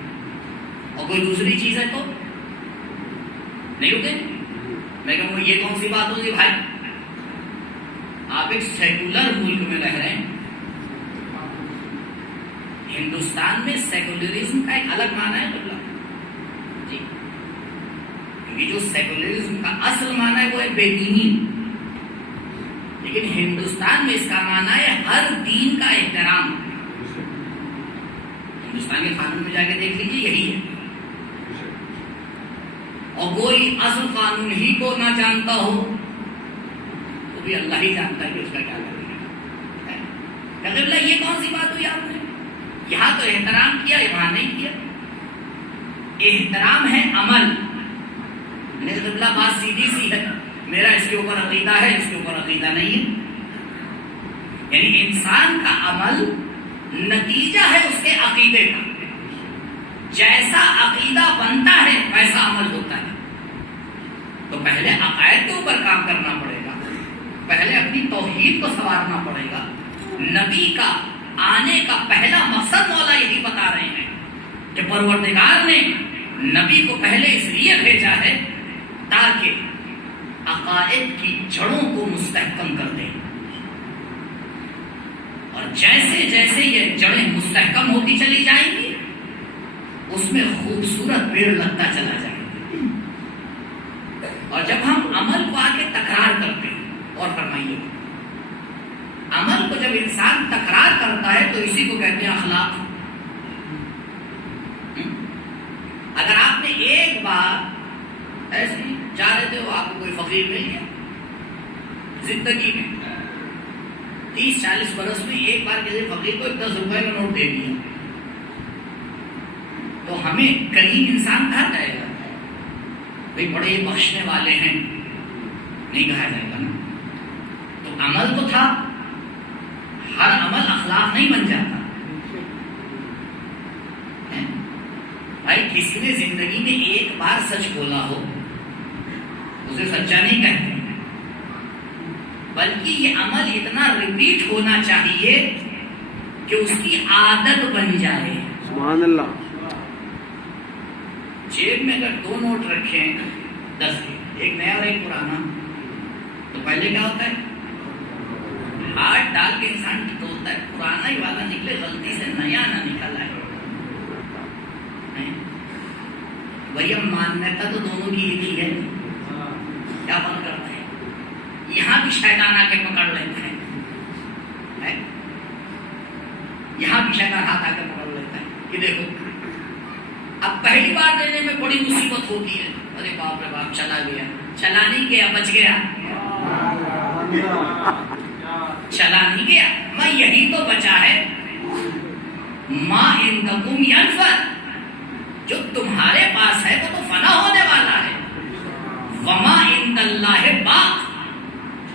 اور کوئی دوسری چیز ہے تو نہیں رکیں گے. میں کہوں گا یہ کون سی بات ہوگی بھائی؟ آپ ایک سیکولر ملک میں رہ رہے ہیں. ہندوستان میں سیکولرزم کا ایک الگ معنی ہے تو جی، کیونکہ جو سیکولرزم کا اصل معنی ہے وہ ہے بے دینی، لیکن ہندوستان میں اس کا معنی ہے ہر دین کا احترام. ہندوستان کے قانون میں جا کے دیکھ لیجیے یہی ہے. اور کوئی اصل قانون ہی کو نہ جانتا ہو تو بھی اللہ ہی جانتا ہے کہ اس کا کیا کرنا ہے. یہ کون سی بات ہوئی آپ نے؟ یہاں تو احترام کیا، وہاں نہیں کیا. احترام ہے عمل. بات سیدھی سی ہے، میرا اس کے اوپر عقیدہ ہے، اس کے اوپر عقیدہ نہیں ہے. یعنی انسان کا عمل نتیجہ ہے اس کے عقیدے کا. جیسا عقیدہ بنتا ہے ویسا عمل ہوتا ہے. تو پہلے عقائد کے اوپر کام کرنا پڑے گا، پہلے اپنی توحید کو سنوارنا پڑے گا. نبی کا آنے کا پہلا مقصد مولا یہی بتا رہے ہیں کہ پروردگار نے نبی کو پہلے اس لیے بھیجا ہے تاکہ عقائد کی جڑوں کو مستحکم کر دیں. اور جیسے جیسے یہ جڑیں مستحکم ہوتی چلی جائیں گی اس میں خوبصورت پیڑ لگتا چلا جائے گا. اور جب ہم عمل کو آگے تکرار کرتے ہیں، اور فرمائیے عمل کو جب انسان تکرار کرتا ہے تو اسی کو کہتے ہیں اخلاق. اگر آپ نے ایک بار ایسے ہی جا رہے تھے، آپ کو کوئی فقیر نہیں ہے زندگی میں 30-40 برس میں ایک بار کسی فقیر کو 10 روپے کا نوٹ دے دیا تو ہمیں کریم انسان کہا جائے گا؟ بھائی بڑے یہ بخشنے والے ہیں نہیں کہا جائے گا نا. تو عمل تو تھا. ہر عمل اخلاق نہیں بن جاتا. بھائی کسی نے زندگی میں ایک بار سچ بولا ہو اسے سچا نہیں کہتے، بلکہ یہ عمل اتنا ریپیٹ ہونا چاہیے کہ اس کی عادت بن جائے. سبحان اللہ. جیب میں اگر 2 نوٹ رکھیں 10 کے، ایک نیا اور ایک پرانا، تو پہلے کیا ہوتا ہے؟ ہاتھ ڈال کے انسان ٹٹولتا ہے، پرانا ہی والا نکلے، غلطی سے نیا نہ نکل آئے. وہی ہم مانتا تو دونوں کی ایک ہی ہے. کیا فرق کرتا ہے؟ یہاں بھی شیطان آ کے پکڑ لیتا ہے، یہاں بھی شیطان ہاتھ آ کے پکڑ لیتا ہے کہ دیکھو اب پہلی بار دینے میں بڑی مصیبت ہوتی ہے. ارے باپ رے باپ، چلا گیا، چلا نہیں گیا، بچ گیا. چلا نہیں گیا، میں یہی تو بچا ہے. ما عندکم ینفد، جو تمہارے پاس ہے وہ تو فنا ہونے والا ہے. وما عند اللہ باق،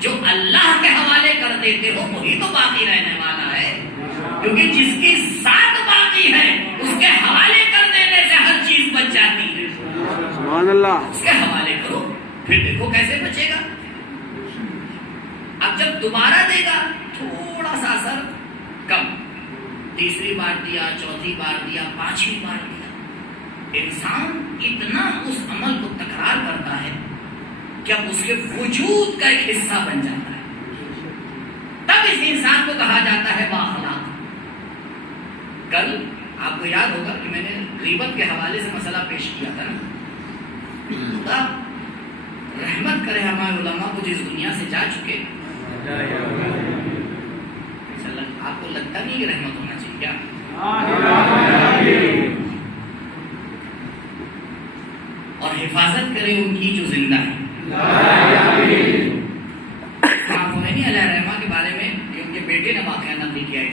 جو اللہ کے حوالے کر دیتے ہو وہی تو باقی رہنے والا ہے. کیونکہ جس کی ذات باقی ہے اس کے حوالے کر دینے سے ہر چیز بچ جاتی ہے. سبحان اللہ. اس کے حوالے کرو، پھر دیکھو کیسے بچے گا. اب جب دوبارہ دے گا تھوڑا سا اثر کم، تیسری بار دیا، چوتھی بار دیا، 5ویں بار دیا. انسان اتنا اس عمل کو تکرار کرتا ہے کہ اب اس کے وجود کا ایک حصہ بن جاتا ہے. تب اس انسان کو کہا جاتا ہے بااخلاق. کل آپ کو یاد ہوگا کہ میں نے غیبت کے حوالے سے مسئلہ پیش کیا تھا. خدا رحمت کرے ہمارے علماء کو جس دنیا سے جا چکے. آپ کو لگتا نہیں کہ رحمت ہونا چاہیے کیا؟ اور حفاظت کرے ان کی جو زندہ ہے. خنینی علیہ الرحمہ کے بارے میں ان کے بیٹے نے واقعہ نقل کیا ہے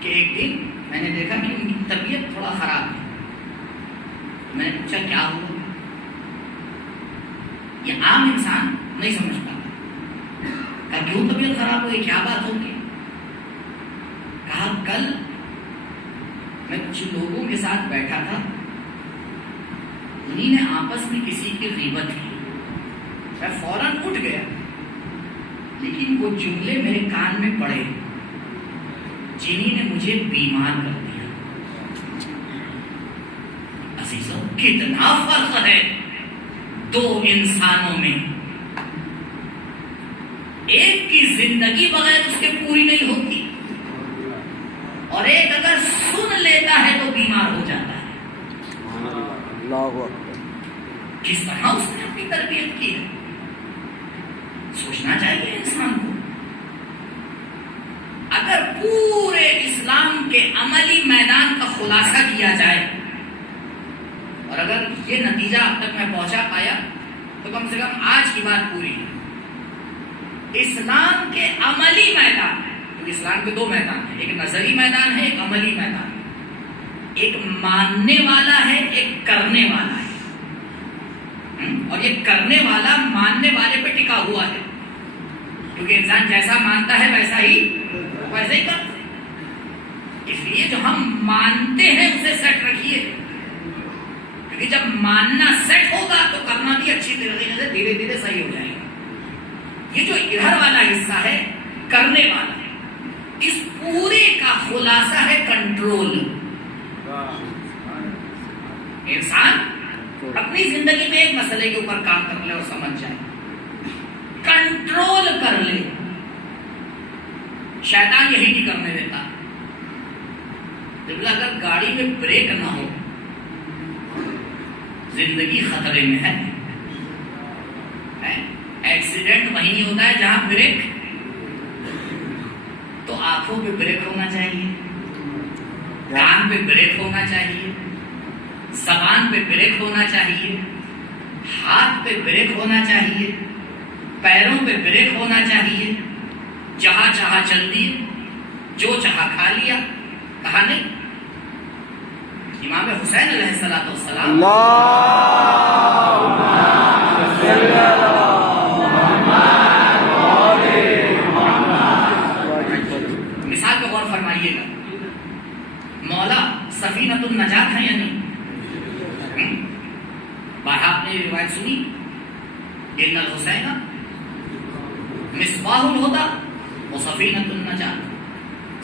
کہ ایک دن میں نے دیکھا کہ ان کی طبیعت تھوڑا خراب ہے. میں نے پوچھا کیا ہوا؟ یہ عام انسان نہیں سمجھ پاتا. کہا کیوں طبیعت خراب ہوئی, کیا بات ہوگی؟ کہا کل میں کچھ لوگوں کے ساتھ بیٹھا تھا, انہی نے آپس میں کسی کی غیبت کی. میں فوراً اٹھ گیا, لیکن وہ جملے میرے کان میں پڑے جنہی نے مجھے بیمار کر دیا. عزیزوں, کتنا فرق ہے دو انسانوں میں. ایک کی زندگی بغیر اس کے پوری نہیں ہوتی, اور ایک اگر سن لیتا ہے تو بیمار ہو جاتا ہے. کس طرح اس نے اپنی تربیت کی ہے, سوچنا چاہیے انسان کو. اگر پورے اسلام کے عملی میدان کا خلاصہ کیا جائے, اور اگر یہ نتیجہ اب تک میں پہنچا پایا تو کم سے کم آج کی بات پوری ہے. اسلام کے عملی میدان, کیونکہ اسلام کے دو میدان ہیں, ایک نظری میدان ہے, ایک عملی میدان ہے. ایک ماننے والا ہے, ایک کرنے والا ہے. اور یہ کرنے والا ماننے والے پہ ٹکا ہوا ہے, کیونکہ انسان جیسا مانتا ہے ویسا ہی کرتا ہے. اس لیے جو ہم مانتے ہیں اسے سیٹ رکھیے, کیونکہ جب ماننا سیٹ ہوگا تو کرنا بھی اچھی طریقے سے دھیرے دھیرے صحیح ہو جائے گا. یہ جو ادھر والا حصہ ہے کرنے والا ہے, اس پورے کا خلاصہ ہے کنٹرول. انسان اپنی زندگی میں ایک مسئلے کے اوپر کام کر لے اور سمجھ جائے, کنٹرول کر لے. شیطان یہی نہیں کرنے دیتا. اگر گاڑی میں بریک نہ ہو, زندگی خطرے میں ہے. ایکسیڈنٹ وہیں ہوتا ہے جہاں بریک, تو آنکھوں پہ بریک ہونا چاہیے, کان پہ بریک ہونا چاہیے, زبان پہ بریک ہونا چاہیے, ہاتھ پہ بریک ہونا چاہیے, پیروں پہ بریک ہونا چاہیے. جہاں چاہا چل دیے, جو چاہا کھا لیا. کہا نہیں, امام حسین علیہ السلام مثال پہ غور فرمائیے گا. مولا سفینۃ النجات ہے یا نہیں؟ بارہا آپ نے روایت سنی, ان الحسین مصباح الہدی و سفینۃ النجات.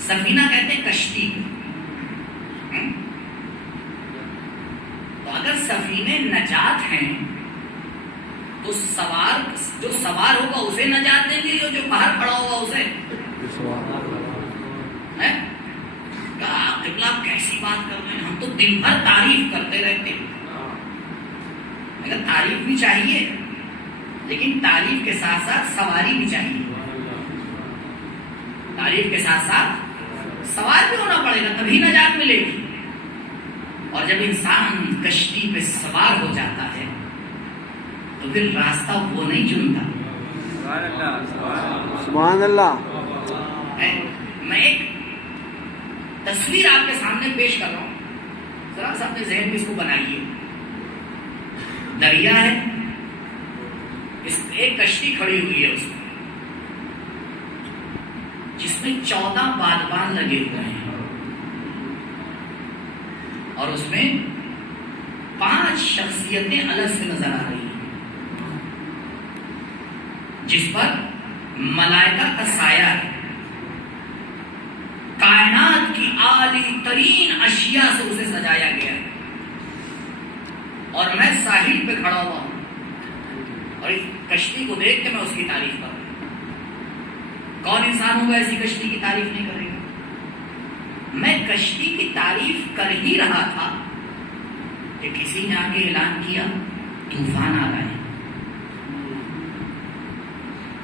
سفینہ کہتے ہیں کشتی. تو اگر سفینے نجات ہیں تو جو سوار ہوگا اسے نجات دیں گے, جو باہر کھڑا ہوگا اسے. قبلہ آپ کیسی بات کر رہے ہیں, ہم تو دن بھر تعریف کرتے رہتے ہیں. اگر تعریف بھی چاہیے, لیکن تعریف کے ساتھ ساتھ سواری بھی چاہیے. تعریف کے ساتھ ساتھ سوار بھی ہونا پڑے گا, تبھی نجات ملے گی. اور جب انسان کشتی پہ سوار ہو جاتا ہے تو پھر راستہ وہ نہیں چنتا. سبحان اللہ. میں ایک تصویر آپ کے سامنے پیش کر رہا ہوں, ذرا سا اپنے ذہن میں اس کو بنائیے. دریا ہے, ایک کشتی کھڑی ہوئی ہے اس میں, جس میں 14 بادبان لگے ہوئے ہیں, اور اس میں 5 شخصیتیں الگ سے نظر آ رہی ہیں, جس پر ملائکہ کا سایہ ہے. کائنات کی اعلی ترین اشیاء سے اسے سجایا گیا ہے. اور میں ساحل پہ کھڑا ہوا ہوں, اور اس کشتی کو دیکھ کے میں اس کی تعریف کر رہا ہوں. کون انسان ہوگا ایسی کشتی کی تعریف نہیں کرے گا؟ میں کشتی کی تعریف کر ہی رہا تھا کہ کسی نے آگے اعلان کیا طوفان آ رہا ہے.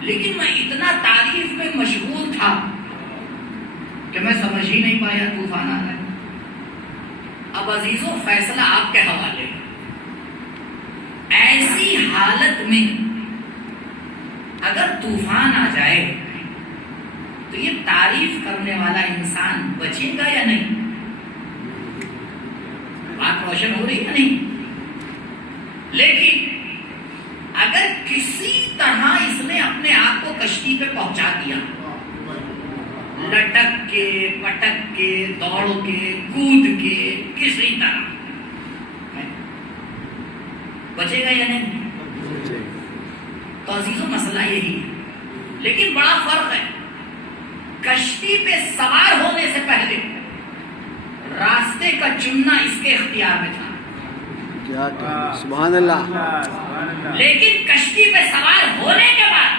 لیکن میں اتنا تعریف میں مشغول تھا کہ میں سمجھ ہی نہیں پایا طوفان آ رہا ہے. اب عزیزوں, فیصلہ آپ کے حوالے. ایسی حالت میں اگر طوفان آ جائے تو یہ تعریف کرنے والا انسان بچے گا یا نہیں؟ بات روشن ہو رہی ہے نہیں؟ لیکن اگر کسی طرح اس نے اپنے آپ کو کشتی پہ پہنچا دیا، لٹک کے، پٹک کے، دوڑ کے، کود کے، کسی طرح، بچے گا یا نہیں؟ تو عزیزو مسئلہ یہی ہے، لیکن بڑا فرق ہے۔ کشتی پہ سوار ہونے سے پہلے راستے کا چننا اس کے اختیار میں تھا، کیا کہنا، سبحان اللہ۔ لیکن کشتی پہ سوار ہونے کے بعد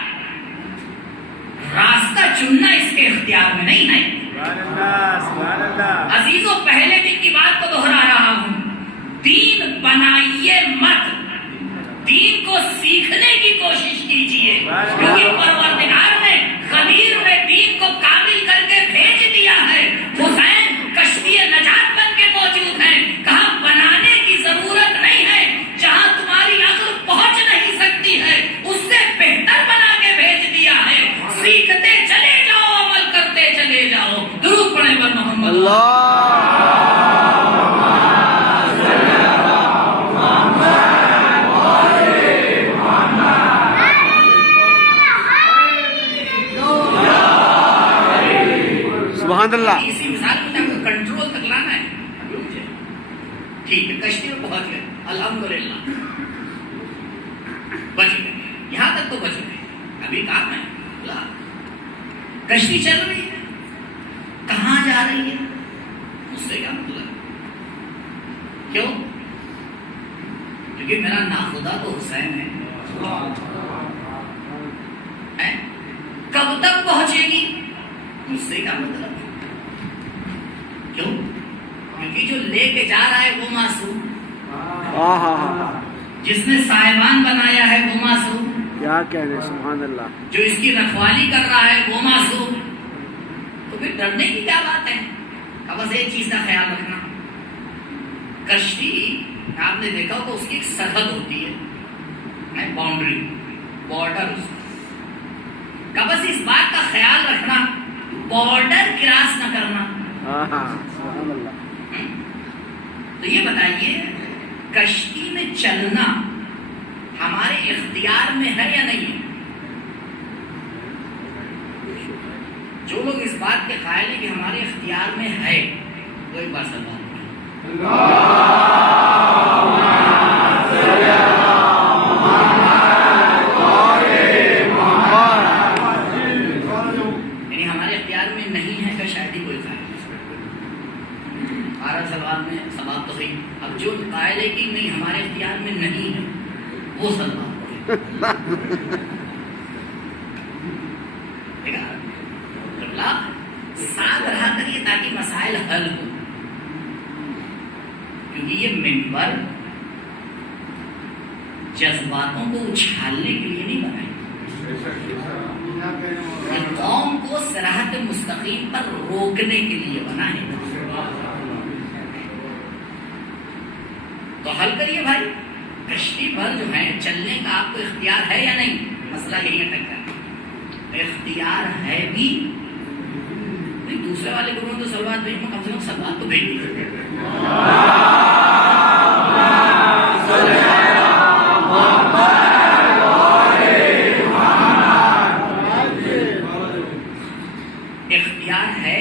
راستہ چننا اس کے اختیار میں نہیں ہے۔ عزیزو پہلے دن کی بات کو دہرا رہا ہوں، دین بنائیے مت، دین کو سیکھنے کی کوشش کیجیے، کیونکہ پروردگار نے خمیر میں دین کو کامل کر کے بھیج دیا ہے۔ حسین کشتی نجات بن کے موجود ہیں، کہاں بنانے کی ضرورت نہیں ہے، جہاں تمہاری عقل پہنچ نہیں سکتی ہے اس سے بہتر بنا کے بھیج دیا ہے۔ سیکھتے چلے جاؤ، عمل کرتے چلے جاؤ۔ درود پڑھیں بر محمد اللہ۔ سبحان اللہ۔ اسی مثال میں آپ کو کنٹرول تک لانا ہے، ٹھیک ہے، کشتی میں پہنچ گئے، الحمدللہ بچ گئے، یہاں تک تو بچ گئے، ابھی کام ہے، کشتی چل رہی ہے، کہاں جا رہی ہے، اس سے کیا مطلب؟ کیوں؟ کیونکہ میرا ناخدا تو حسین ہے، کب تک پہنچے گی، اس سے کیا مطلب؟ کیوں؟ کیونکہ جو لے کے جا رہا ہے وہ معصوم، جس نے صاحبان بنایا ہے وہ معصوم، کیا کہنے، سبحان اللہ۔ جو اس کی رکھوالی کر رہا ہے وہ معصوم، تو پھر ڈرنے کی کیا بات ہے؟ اب بس ایک چیز کا خیال رکھنا، کشتی آپ نے دیکھا ہوگا اس کی ایک سرحد ہوتی ہے، باؤنڈری، بارڈر، کا بس اس بات کا خیال رکھنا بارڈر کراس نہ کرنا۔ سبحان اللہ۔ تو یہ بتائیے کشتی میں چلنا ہمارے اختیار میں ہے یا نہیں ہے؟ جو لوگ اس بات کے قائل ہیں کہ ہمارے اختیار میں ہے وہ ایک بار سلام یعنی ہمارے اختیار میں نہیں ہے، کہ شاید ہی کوئی قائل سلوات میں سواب تو صحیح، اب جو قائل ہے کہ نہیں ہمارے اختیار میں نہیں ہے وہ سلوات ساتھ رہا کریے تاکہ مسائل حل ہو، کیونکہ یہ ممبر جذباتوں کو اچھالنے کے لیے نہیں بنائے، قوم کو صراط مستقیم پر روکنے کے لیے بنا ہے۔ تو حل کریے بھائی، کشتی پر جو ہے چلنے کا آپ کو اختیار ہے یا نہیں؟ مسئلہ یہی اٹکتا ہے، اختیار ہے بھی نہیں، دوسرے والے گروہ تو سلوات بھیج، کم سے کم سلوات تو بھیج دیجیے۔ اختیار ہے،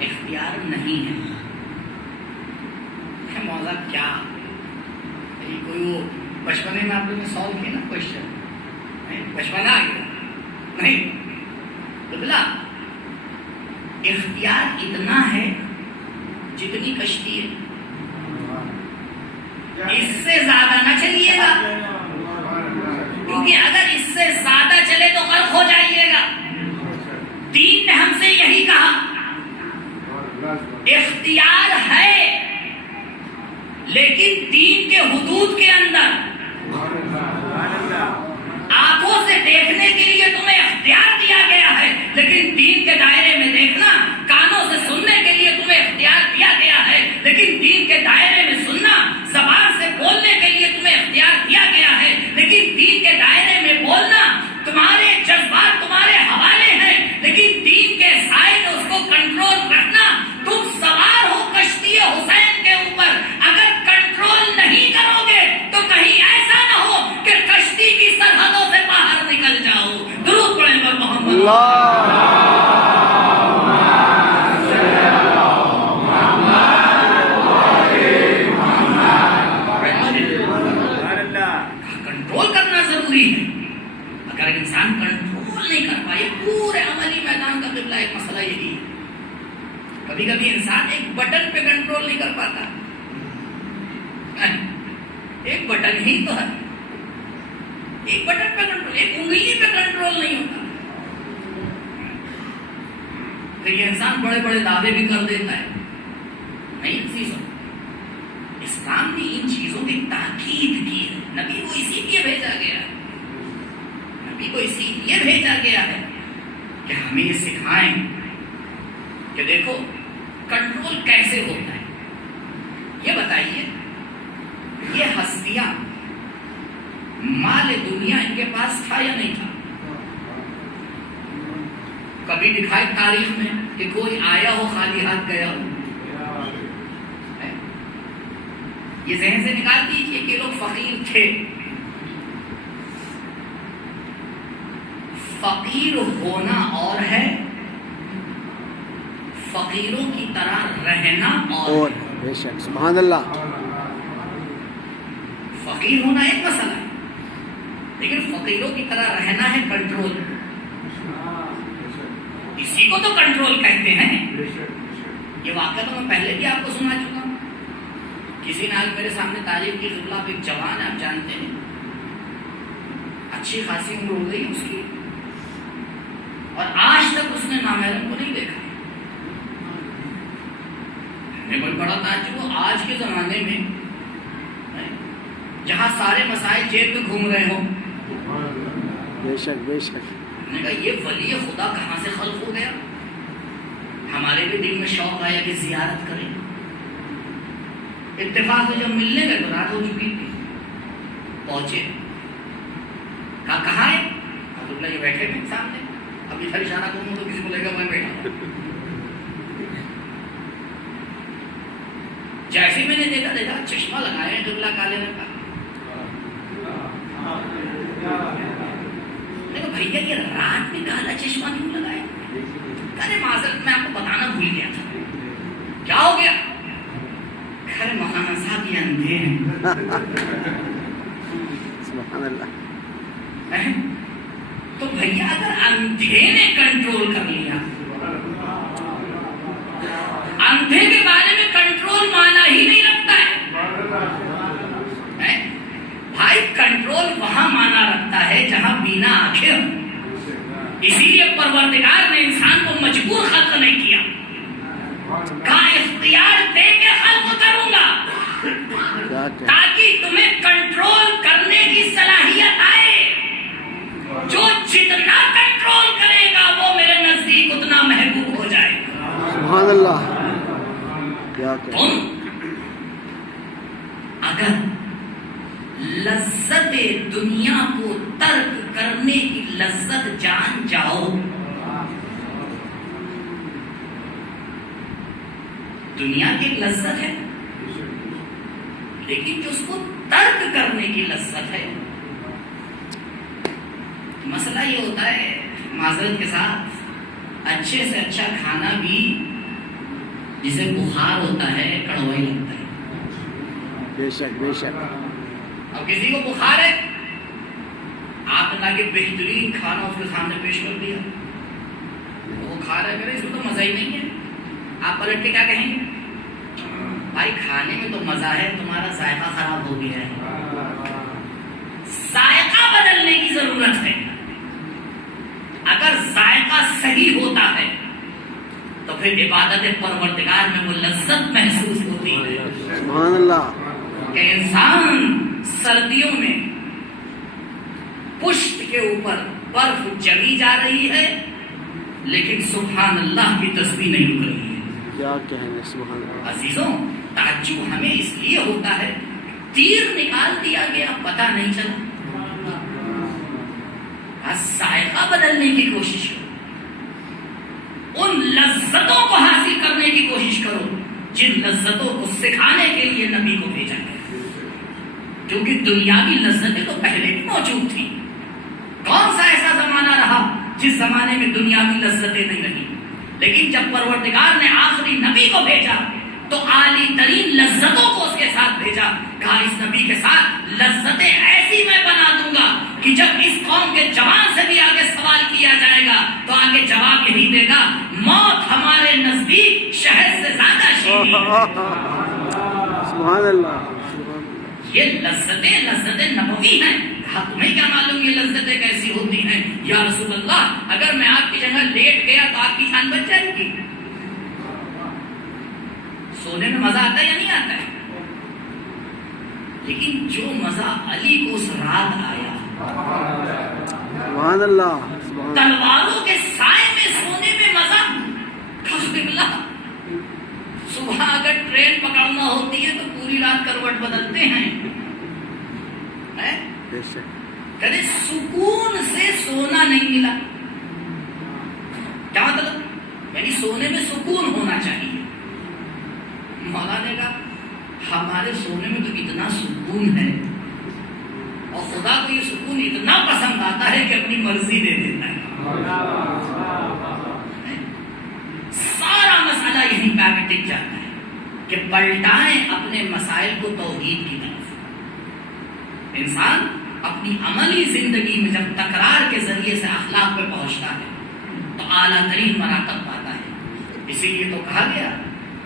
اختیار نہیں ہے، موضوع کیا؟ کوئی وہ بچپنے میں آپ لوگوں نے سالو کیا نا کوشچن، بچپنا آ گیا نہیں تو بلا اختیار اتنا ہے جتنی کشتی ہے، اس سے زیادہ نہ چلیے گا، کیونکہ اگر اس سے زیادہ چلے تو غرق ہو جائیے گا۔ دین نے ہم سے یہی کہا، اختیار ہے لیکن دین کے حدود کے اندر، آنکھوں سے دیکھنے کے لیے تمہیں اختیار دیا گیا ہے لیکن دین کے دائرے میں دیکھنا، کانوں سے سننے کے لیے تمہیں اختیار دیا گیا ہے لیکن دین کے دائرے میں سننا، زبان سے بولنے کے لیے تمہیں اختیار دیا گیا ہے لیکن دین کے دائرے میں بولنا، تمہارے جذبات تمہارے حوالے ہیں لیکن کنٹرول کرنا ضروری ہے. اگر انسان کنٹرول نہیں کر پائے, پورے عملی میدان کا قبلہ ایک مسئلہ یہی ہے. کبھی کبھی انسان ایک بٹن پہ کنٹرول نہیں کر پاتا. ایک بٹن ہی تو ہے, ایک بٹن پہ کنٹرول, ایک انگلی پہ کنٹرول نہیں ہوتا. تو یہ انسان بڑے بڑے دعوے بھی کر دیتا ہے. نہیں چیزوں, اسلام نے ان چیزوں کی تاکید کی ہے. نبی کو اسی لیے بھیجا گیا ہے, نبی کو اسی لیے بھیجا گیا ہے کہ ہمیں یہ سکھائیں کہ دیکھو کنٹرول کیسے ہوتا ہے. یہ بتائیے, یہ ہستیاں, مال دنیا ان کے پاس تھا یا نہیں تھا؟ کبھی دکھائی تاریخ میں کہ کوئی آیا ہو خالی ہاتھ گیا ہو؟ یہ ذہن سے نکال دیجیے کہ لوگ فقیر تھے. فقیر ہونا اور ہے, فقیروں کی طرح رہنا اور بے شک. سبحان اللہ. فقیر ہونا ایک مسئلہ ہے, لیکن فقیروں کی طرح رہنا ہے کنٹرول. اسی کو تو کنٹرول کہتے ہیں. یہ واقعہ تو میں پہلے بھی آپ کو سنا چکا ہوں. کسی نے آج میرے سامنے تعلیم کی قبلہ پہ ایک جوان ہے, آپ جانتے ہیں, اچھی خاصی عمر ہو گئی اس کی, اور آج تک اس نے نامحرم کو نہیں دیکھا. میں بڑی بڑا تعجب ہوں آج کے زمانے میں جہاں سارے مسائل جیب میں گھوم رہے ہوں. بے شک بے شک. میں نے کہا یہ ولی خدا کہاں سے خلق ہو گیا. ہمارے بھی دل میں شوق آیا کہ زیارت کریں. اتفاق سے جب ملنے گئے تو رات ہو چکی تھی. پہنچے, کہا کہاں ہے؟ عبداللہ یہ بیٹھے ہیں سامنے. اب ادھر اشارہ کروں تو کسی کو لے گا میں بیٹھا. جیسے میں نے دیکھا چشمہ لگایا قبلہ کالے رنگ کا. میں بھیا یہ رات میں کالا چشمہ کیوں لگایا؟ ارے معذرت میں آپ کو بتانا بھول گیا تھا. کیا ہو گیا؟ ارے مولانا صاحب یہ اندھے ہیں. سبحان اللہ. تو بھیا اگر اندھے نے کنٹرول کر لیا, اندھے کے بارے میں کنٹرول مانا ہی نہیں رکھتا ہے بھائی. کنٹرول وہاں مانا رکھتا ہے جہاں بینا آنکھیں ہوں. اسی لیے پروردگار نے انسان کو مجبور خلق نہیں کیا, کہا اختیار دے کے خلق کروں گا تاکہ تمہیں کنٹرول کرنے کی صلاحیت آئے. جو جتنا کنٹرول کرے گا وہ میرے نزدیک اتنا محبوب ہو جائے گا. سبحان اللہ. تم اگر لذت دنیا کو ترک کرنے کی لذت جان جاؤ, دنیا کی لذت ہے لیکن جو اس کو ترک کرنے کی لذت ہے, مسئلہ یہ ہوتا ہے معذرت کے ساتھ اچھے سے اچھا کھانا بھی جسے بخار ہوتا ہے کڑوا ہی لگتا ہے. بے شک بے شک. اب کسی کو بخار ہے, آپ نے کہ بہترین کھانا اس کے سامنے پیش کر دیا, وہ کھا رہے کرے, اس کو تو مزہ ہی نہیں ہے. آپ پلٹ کے کیا کہیں گے؟ بھائی کھانے میں تو مزہ ہے, تمہارا ذائقہ خراب ہو گیا ہے. ذائقہ بدلنے کی ضرورت ہے. اگر ذائقہ صحیح ہوتا ہے تو پھر عبادت پروردگار میں وہ لذت محسوس ہوتی ہے. سبحان اللہ. کہ انسان سردیوں میں پشت کے اوپر برف جمی جا رہی ہے لیکن سبحان اللہ کی تسبیح نہیں رک رہی ہے. کیا کہنے. سبحان اللہ. عزیزوں تعجب ہمیں اس لیے ہوتا ہے, تیر نکال دیا گیا پتہ نہیں چلا. ذائقہ بدلنے کی کوشش کرو, ان لذتوں کو حاصل کرنے کی کوشش کرو جن لذتوں کو سکھانے کے لیے نبی کو بھیجا گیا. کیونکہ دنیاوی لذتیں تو پہلے بھی موجود تھیں. کون سا ایسا زمانہ رہا جس زمانے میں دنیاوی لذتیں نہیں رہی، لیکن جب پروردگار نے آخری نبی کو بھیجا تو عالی ترین لذتوں کو اس کے ساتھ بھیجا. کہا اس نبی کے ساتھ لذتیں ایسی میں بنا دوں گا کہ جب اس قوم کے جوان سے بھی آگے سوال کیا جائے گا تو آگے جواب یہی دے گا، موت ہمارے نزدیک شہد سے زیادہ شیریں ہے. سبحان اللہ. یہ لذتیں نبوی ہیں. کہا تمہیں کیا معلوم یہ لذتیں کیسی ہوتی ہیں؟ یا رسول اللہ اگر میں آپ کی جگہ لیٹ گیا تو آپ کی جان بچ جائے گی. سونے میں مزہ آتا ہے یا نہیں آتا ہے؟ لیکن جو مزہ علی کو اس رات آیا، سبحان اللہ. تلواروں کے سائے میں سونے میں مزہ. صبح اگر ٹرین پکڑنا ہوتی ہے تو پوری رات کروٹ بدلتے ہیں. بے شک. کبھی سکون سے سونا نہیں ملا. کیا مطلب؟ یعنی سونے میں سکون ہونا چاہیے. مولانا نے کہا ہمارے سونے میں تو اتنا سکون ہے اور خدا کو یہ سکون اتنا پسند آتا ہے کہ اپنی مرضی دے دیتا ہے. سارا مسئلہ یہیں پہ آگے ٹک جاتا ہے کہ پلٹائیں اپنے مسائل کو توحید کی طرف. انسان اپنی عملی زندگی میں جب تکرار کے ذریعے سے اخلاق پہ پہنچتا ہے تو اعلیٰ ترین مراتب پاتا ہے. اسی لیے تو کہا گیا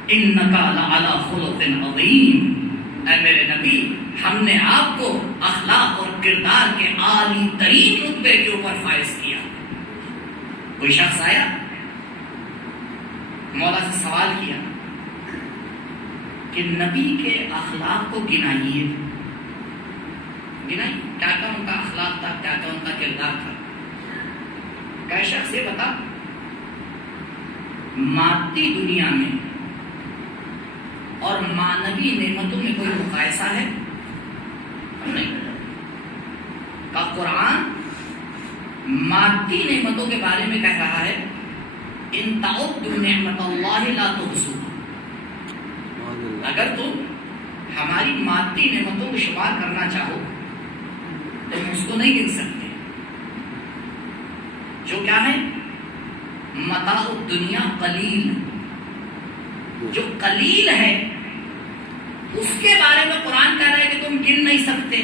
اِنَّكَ لَعَلَىٰ خُلُقٍ عَظِيمٍ. اے میرے نبی ہم نے آپ کو اخلاق اور کردار کے عالی ترین رتبے کے اوپر فائز کیا. کوئی شخص آیا مولا سے سوال کیا کہ نبی کے اخلاق کو گنائیے. گنائی کیا کیا ان کا اخلاق تھا، کیا کیا ان کا کردار تھا. کہ شخص یہ بتا مادی دنیا میں اور مانوی نعمتوں میں کوئی مقایسہ ہے؟ نہیں. کا قرآن مادی نعمتوں کے بارے میں کہہ رہا ہے ان تعدوا نعمت اللہ لا تحصوها. اگر تم ہماری مادی نعمتوں کو شمار کرنا چاہو تو ہم اس کو نہیں گن سکتے. جو کیا ہے متاع الدنیا قلیل، جو قلیل ہے اس کے بارے میں قرآن کہہ رہا ہے کہ تم گن نہیں سکتے.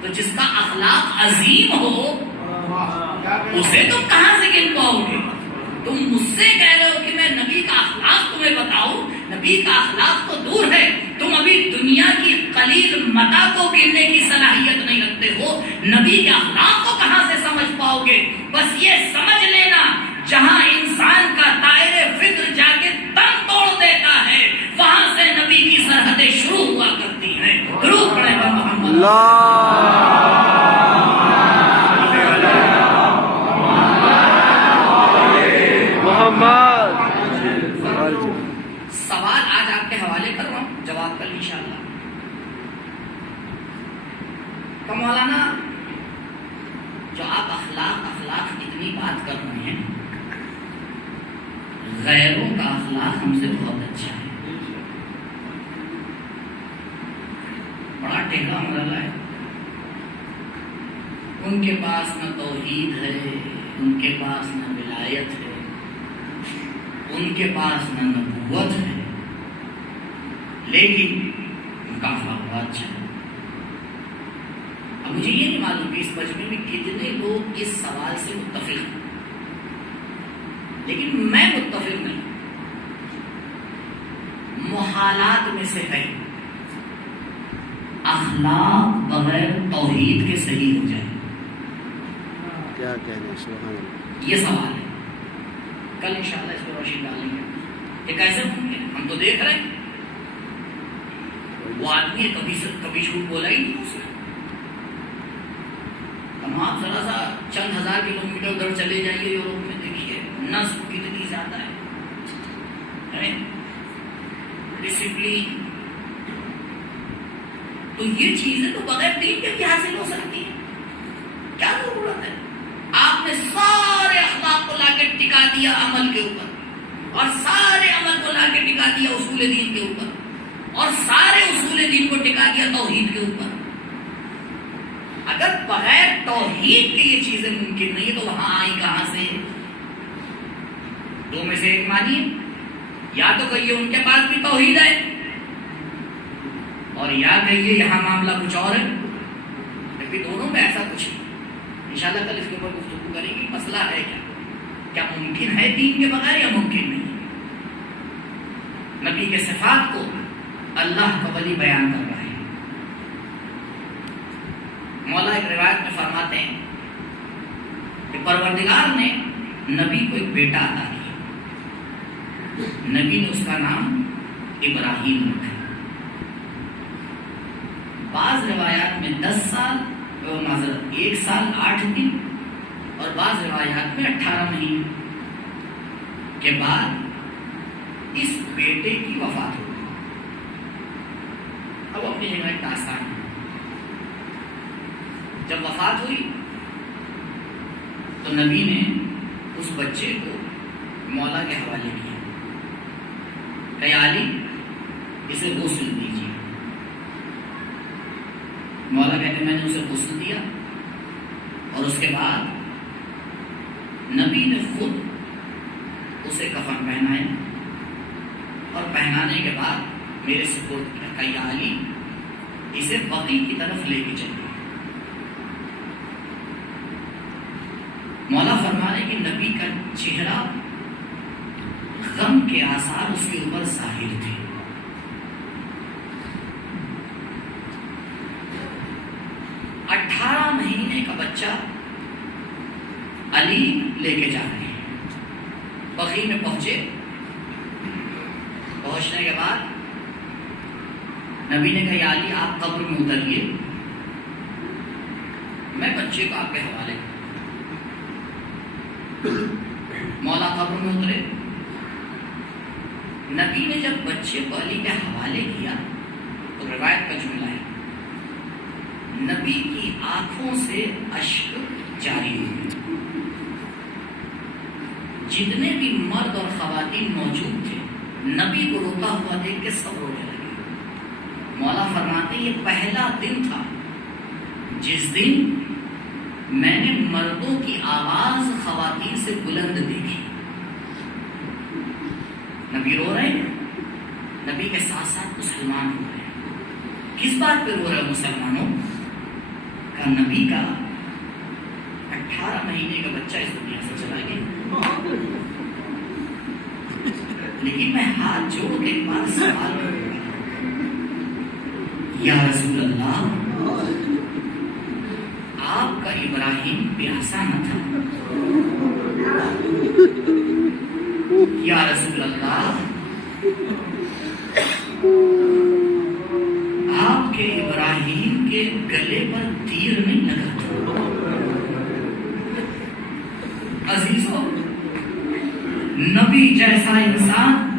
تو جس کا اخلاق عظیم ہو اسے تم کہاں سے گن پاؤ گے؟ تم مجھ سے کہہ رہے ہو کہ میں نبی کا اخلاق تمہیں بتاؤں. نبی کا اخلاق تو دور ہے، تم ابھی دنیا کی قلیل متاع کو گننے کی صلاحیت نہیں رکھتے ہو. نبی کے اخلاق کو کہاں سے سمجھ پاؤ گے؟ بس یہ سمجھ لینا جہاں انسان کا دائرے فکر جا کے دم توڑ دیتا ہے وہاں سے نبی کی سرحدیں شروع ہوا کرتی ہیں. درود پڑھیں محمد. سوال آج آپ کے حوالے کر رہا ہوں، جواب کل انشاءاللہ. تو مولانا جو آپ اخلاق اتنی بات کر رہے ہیں، غیروں کا اخلاق ہم سے بہت اچھا ہے. بڑا ٹیڑھا مرحلہ ہے. ان کے پاس نہ توحید ہے، ان کے پاس نہ ولایت ہے، ان کے پاس نہ نبوت ہے، لیکن ان کا اخلاق بہت اچھا ہے. اب مجھے یہ نہیں معلوم کہ اس مجمع میں کتنے لوگ اس سوال سے متفق ہیں، لیکن میں متفق نہیں. محالات میں سے ہے اخلاق بغیر توحید کے صحیح ہو جائے. کیا کہنے سبحان اللہ. یہ سوال ہے، کل انشاءاللہ اس پر روشنی ڈالیں گے. یہ کیسے ممکن؟ ہم تو دیکھ رہے ہیں وہ آدمی کبھی جھوٹ بولا ہی نہیں اس نے. آپ ذرا سا چند ہزار کلومیٹر ادھر چلے جائیے یورپ میں، دیکھیے نظم کتنی زیادہ ہے، ڈسپلین. تو یہ چیزیں تو بغیر دین کے بھی حاصل ہو سکتی ہیں. کیا ضرورت ہے؟ آپ نے سارے اخلاق کو لا کے ٹکا دیا عمل کے اوپر، اور سارے عمل کو لا کے ٹکا دیا اصول دین کے اوپر، اور سارے اصول دین کو ٹکا دیا توحید کے اوپر. اگر بغیر توحید کے یہ چیزیں ممکن نہیں تو وہاں آئی کہاں سے؟ دو میں سے ایک مانیے، یا تو کہیے ان کے پاس بھی توحید ہے، اور یا کہیے یہاں معاملہ کچھ اور ہے. لیکن دونوں میں ایسا کچھ نہیں. انشاءاللہ کل اس کے اوپر گفتگو کریں گے. مسئلہ ہے کیا ممکن ہے دین کے بغیر یا ممکن نہیں؟ نبی کے صفات کو اللہ کا ولی بیان کر رہا ہے. مولا ایک روایت میں فرماتے ہیں کہ پروردگار نے نبی کو ایک بیٹا عطا کیا. نبی نے اس کا نام ابراہیم رکھا. بعض روایات میں 10 سال معذرت 1 سال 8 دن اور بعض روایات میں 18 مہینے کے بعد اس بیٹے کی وفات ہو گئی. اب اپنی جگہ ایک داستان ہے. جب وفات ہوئی تو نبی نے اس بچے کو مولا کے حوالے کیا کہ علی اسے غسل دیجیے. مولا کہتے میں نے اسے غسل دیا اور اس کے بعد نبی نے خود اسے کفن پہنایا اور پہنانے کے بعد میرے سپرد کیا کہ یا علی اسے بقی کی طرف لے کے چلیے. مولا فرمانے کہ نبی کا چہرہ غم کے آثار اس کے اوپر ظاہر تھے. مہینے کا بچہ علی لے کے جا رہے ہیں. بقیع میں پہنچے. پہنچنے کے بعد نبی نے کہا یا علی آپ قبر میں اتریے، میں بچے کو آپ کے حوالے. مولا قبر میں اترے. نبی نے جب بچے کو علی کے حوالے کیا تو روایت کا جملہ ہے نبی کی آنکھوں سے اشک جاری ہوئے. جتنے بھی مرد اور خواتین موجود تھے نبی کو روتا ہوا دیکھ کے سب رونے لگے. مولا فرماتے یہ پہلا دن تھا جس دن میں نے مردوں کی آواز خواتین سے بلند دیکھی. نبی رو رہے ہیں، نبی کے ساتھ ساتھ مسلمان ہو رہے ہیں. کس بات پہ رو رہے مسلمانوں؟ کا نبی کا 18 مہینے کا بچہ اس دنیا سے چلا گیا. لیکن میں ہاتھ جوڑ کے ایک بار سوال کروں یا رسول اللہ آپ کا ابراہیم پیاسا نہ تھا؟ یا رسول اللہ آپ کے ابراہیم کے گلے پر تیر نہیں لگا تھا؟ عزیزوں، نبی جیسا انسان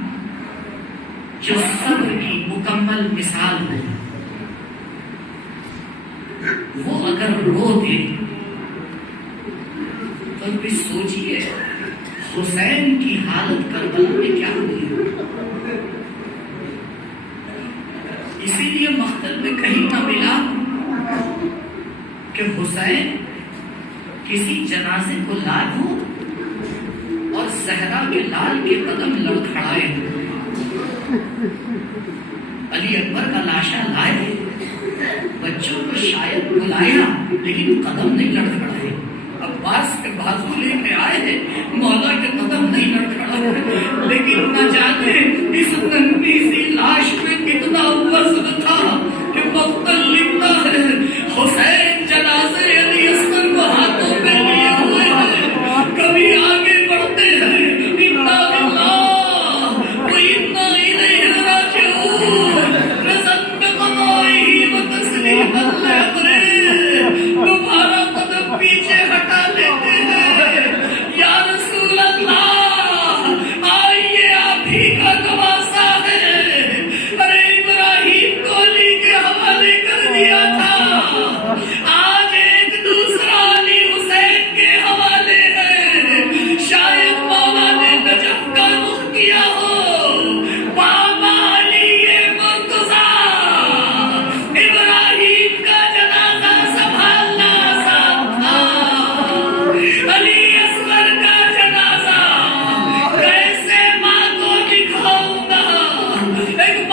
جو صبر کی مکمل مثال ہو، وہ اگر رو دے تو بھی سوچئے حسین کی حالت کربلا میں کیا ہوئی. اسی لیے مقتل میں کہیں نہ ملا کہ حسین کسی جنازے کو لائے ہو اور زہرا کے لال کے قدم لڑکھڑائے. علی اکبر کا لاشا لائے، بچوں کو شاید بلایا لیکن قدم نہیں لڑکھڑائے. عباس کے بازو لے کے آئے ہیں، مولا کے قدم نہیں لڑکھڑائے. لیکن نہ جانے اس ننھی سی لاش میں کتنا وزن تھا کہ مقتل لکھتا ہے حسین جنازے علی اصغر کو ہاتھوں پہ لیے ہوئے ہیں، کبھی آگے بڑھتے ہیں انا للہ و انا الیہ راجعون رزق بقضائہ و تسلیم تمہارا قدم پیچھے ہٹا لیتے ہیں. یا رسول اللہ آئیے آپ ہی کا نواسا ہے. ارے ابراہیم کو علی کے حوالے کر دیا تھا، آج ایک دوسرا علی حسین کے حوالے ہے. شاید مولا نے نجف کا رخ کیا ہو. بابا علی مرتضیٰ ابراہیم کا جنازہ سنبھالنا ایک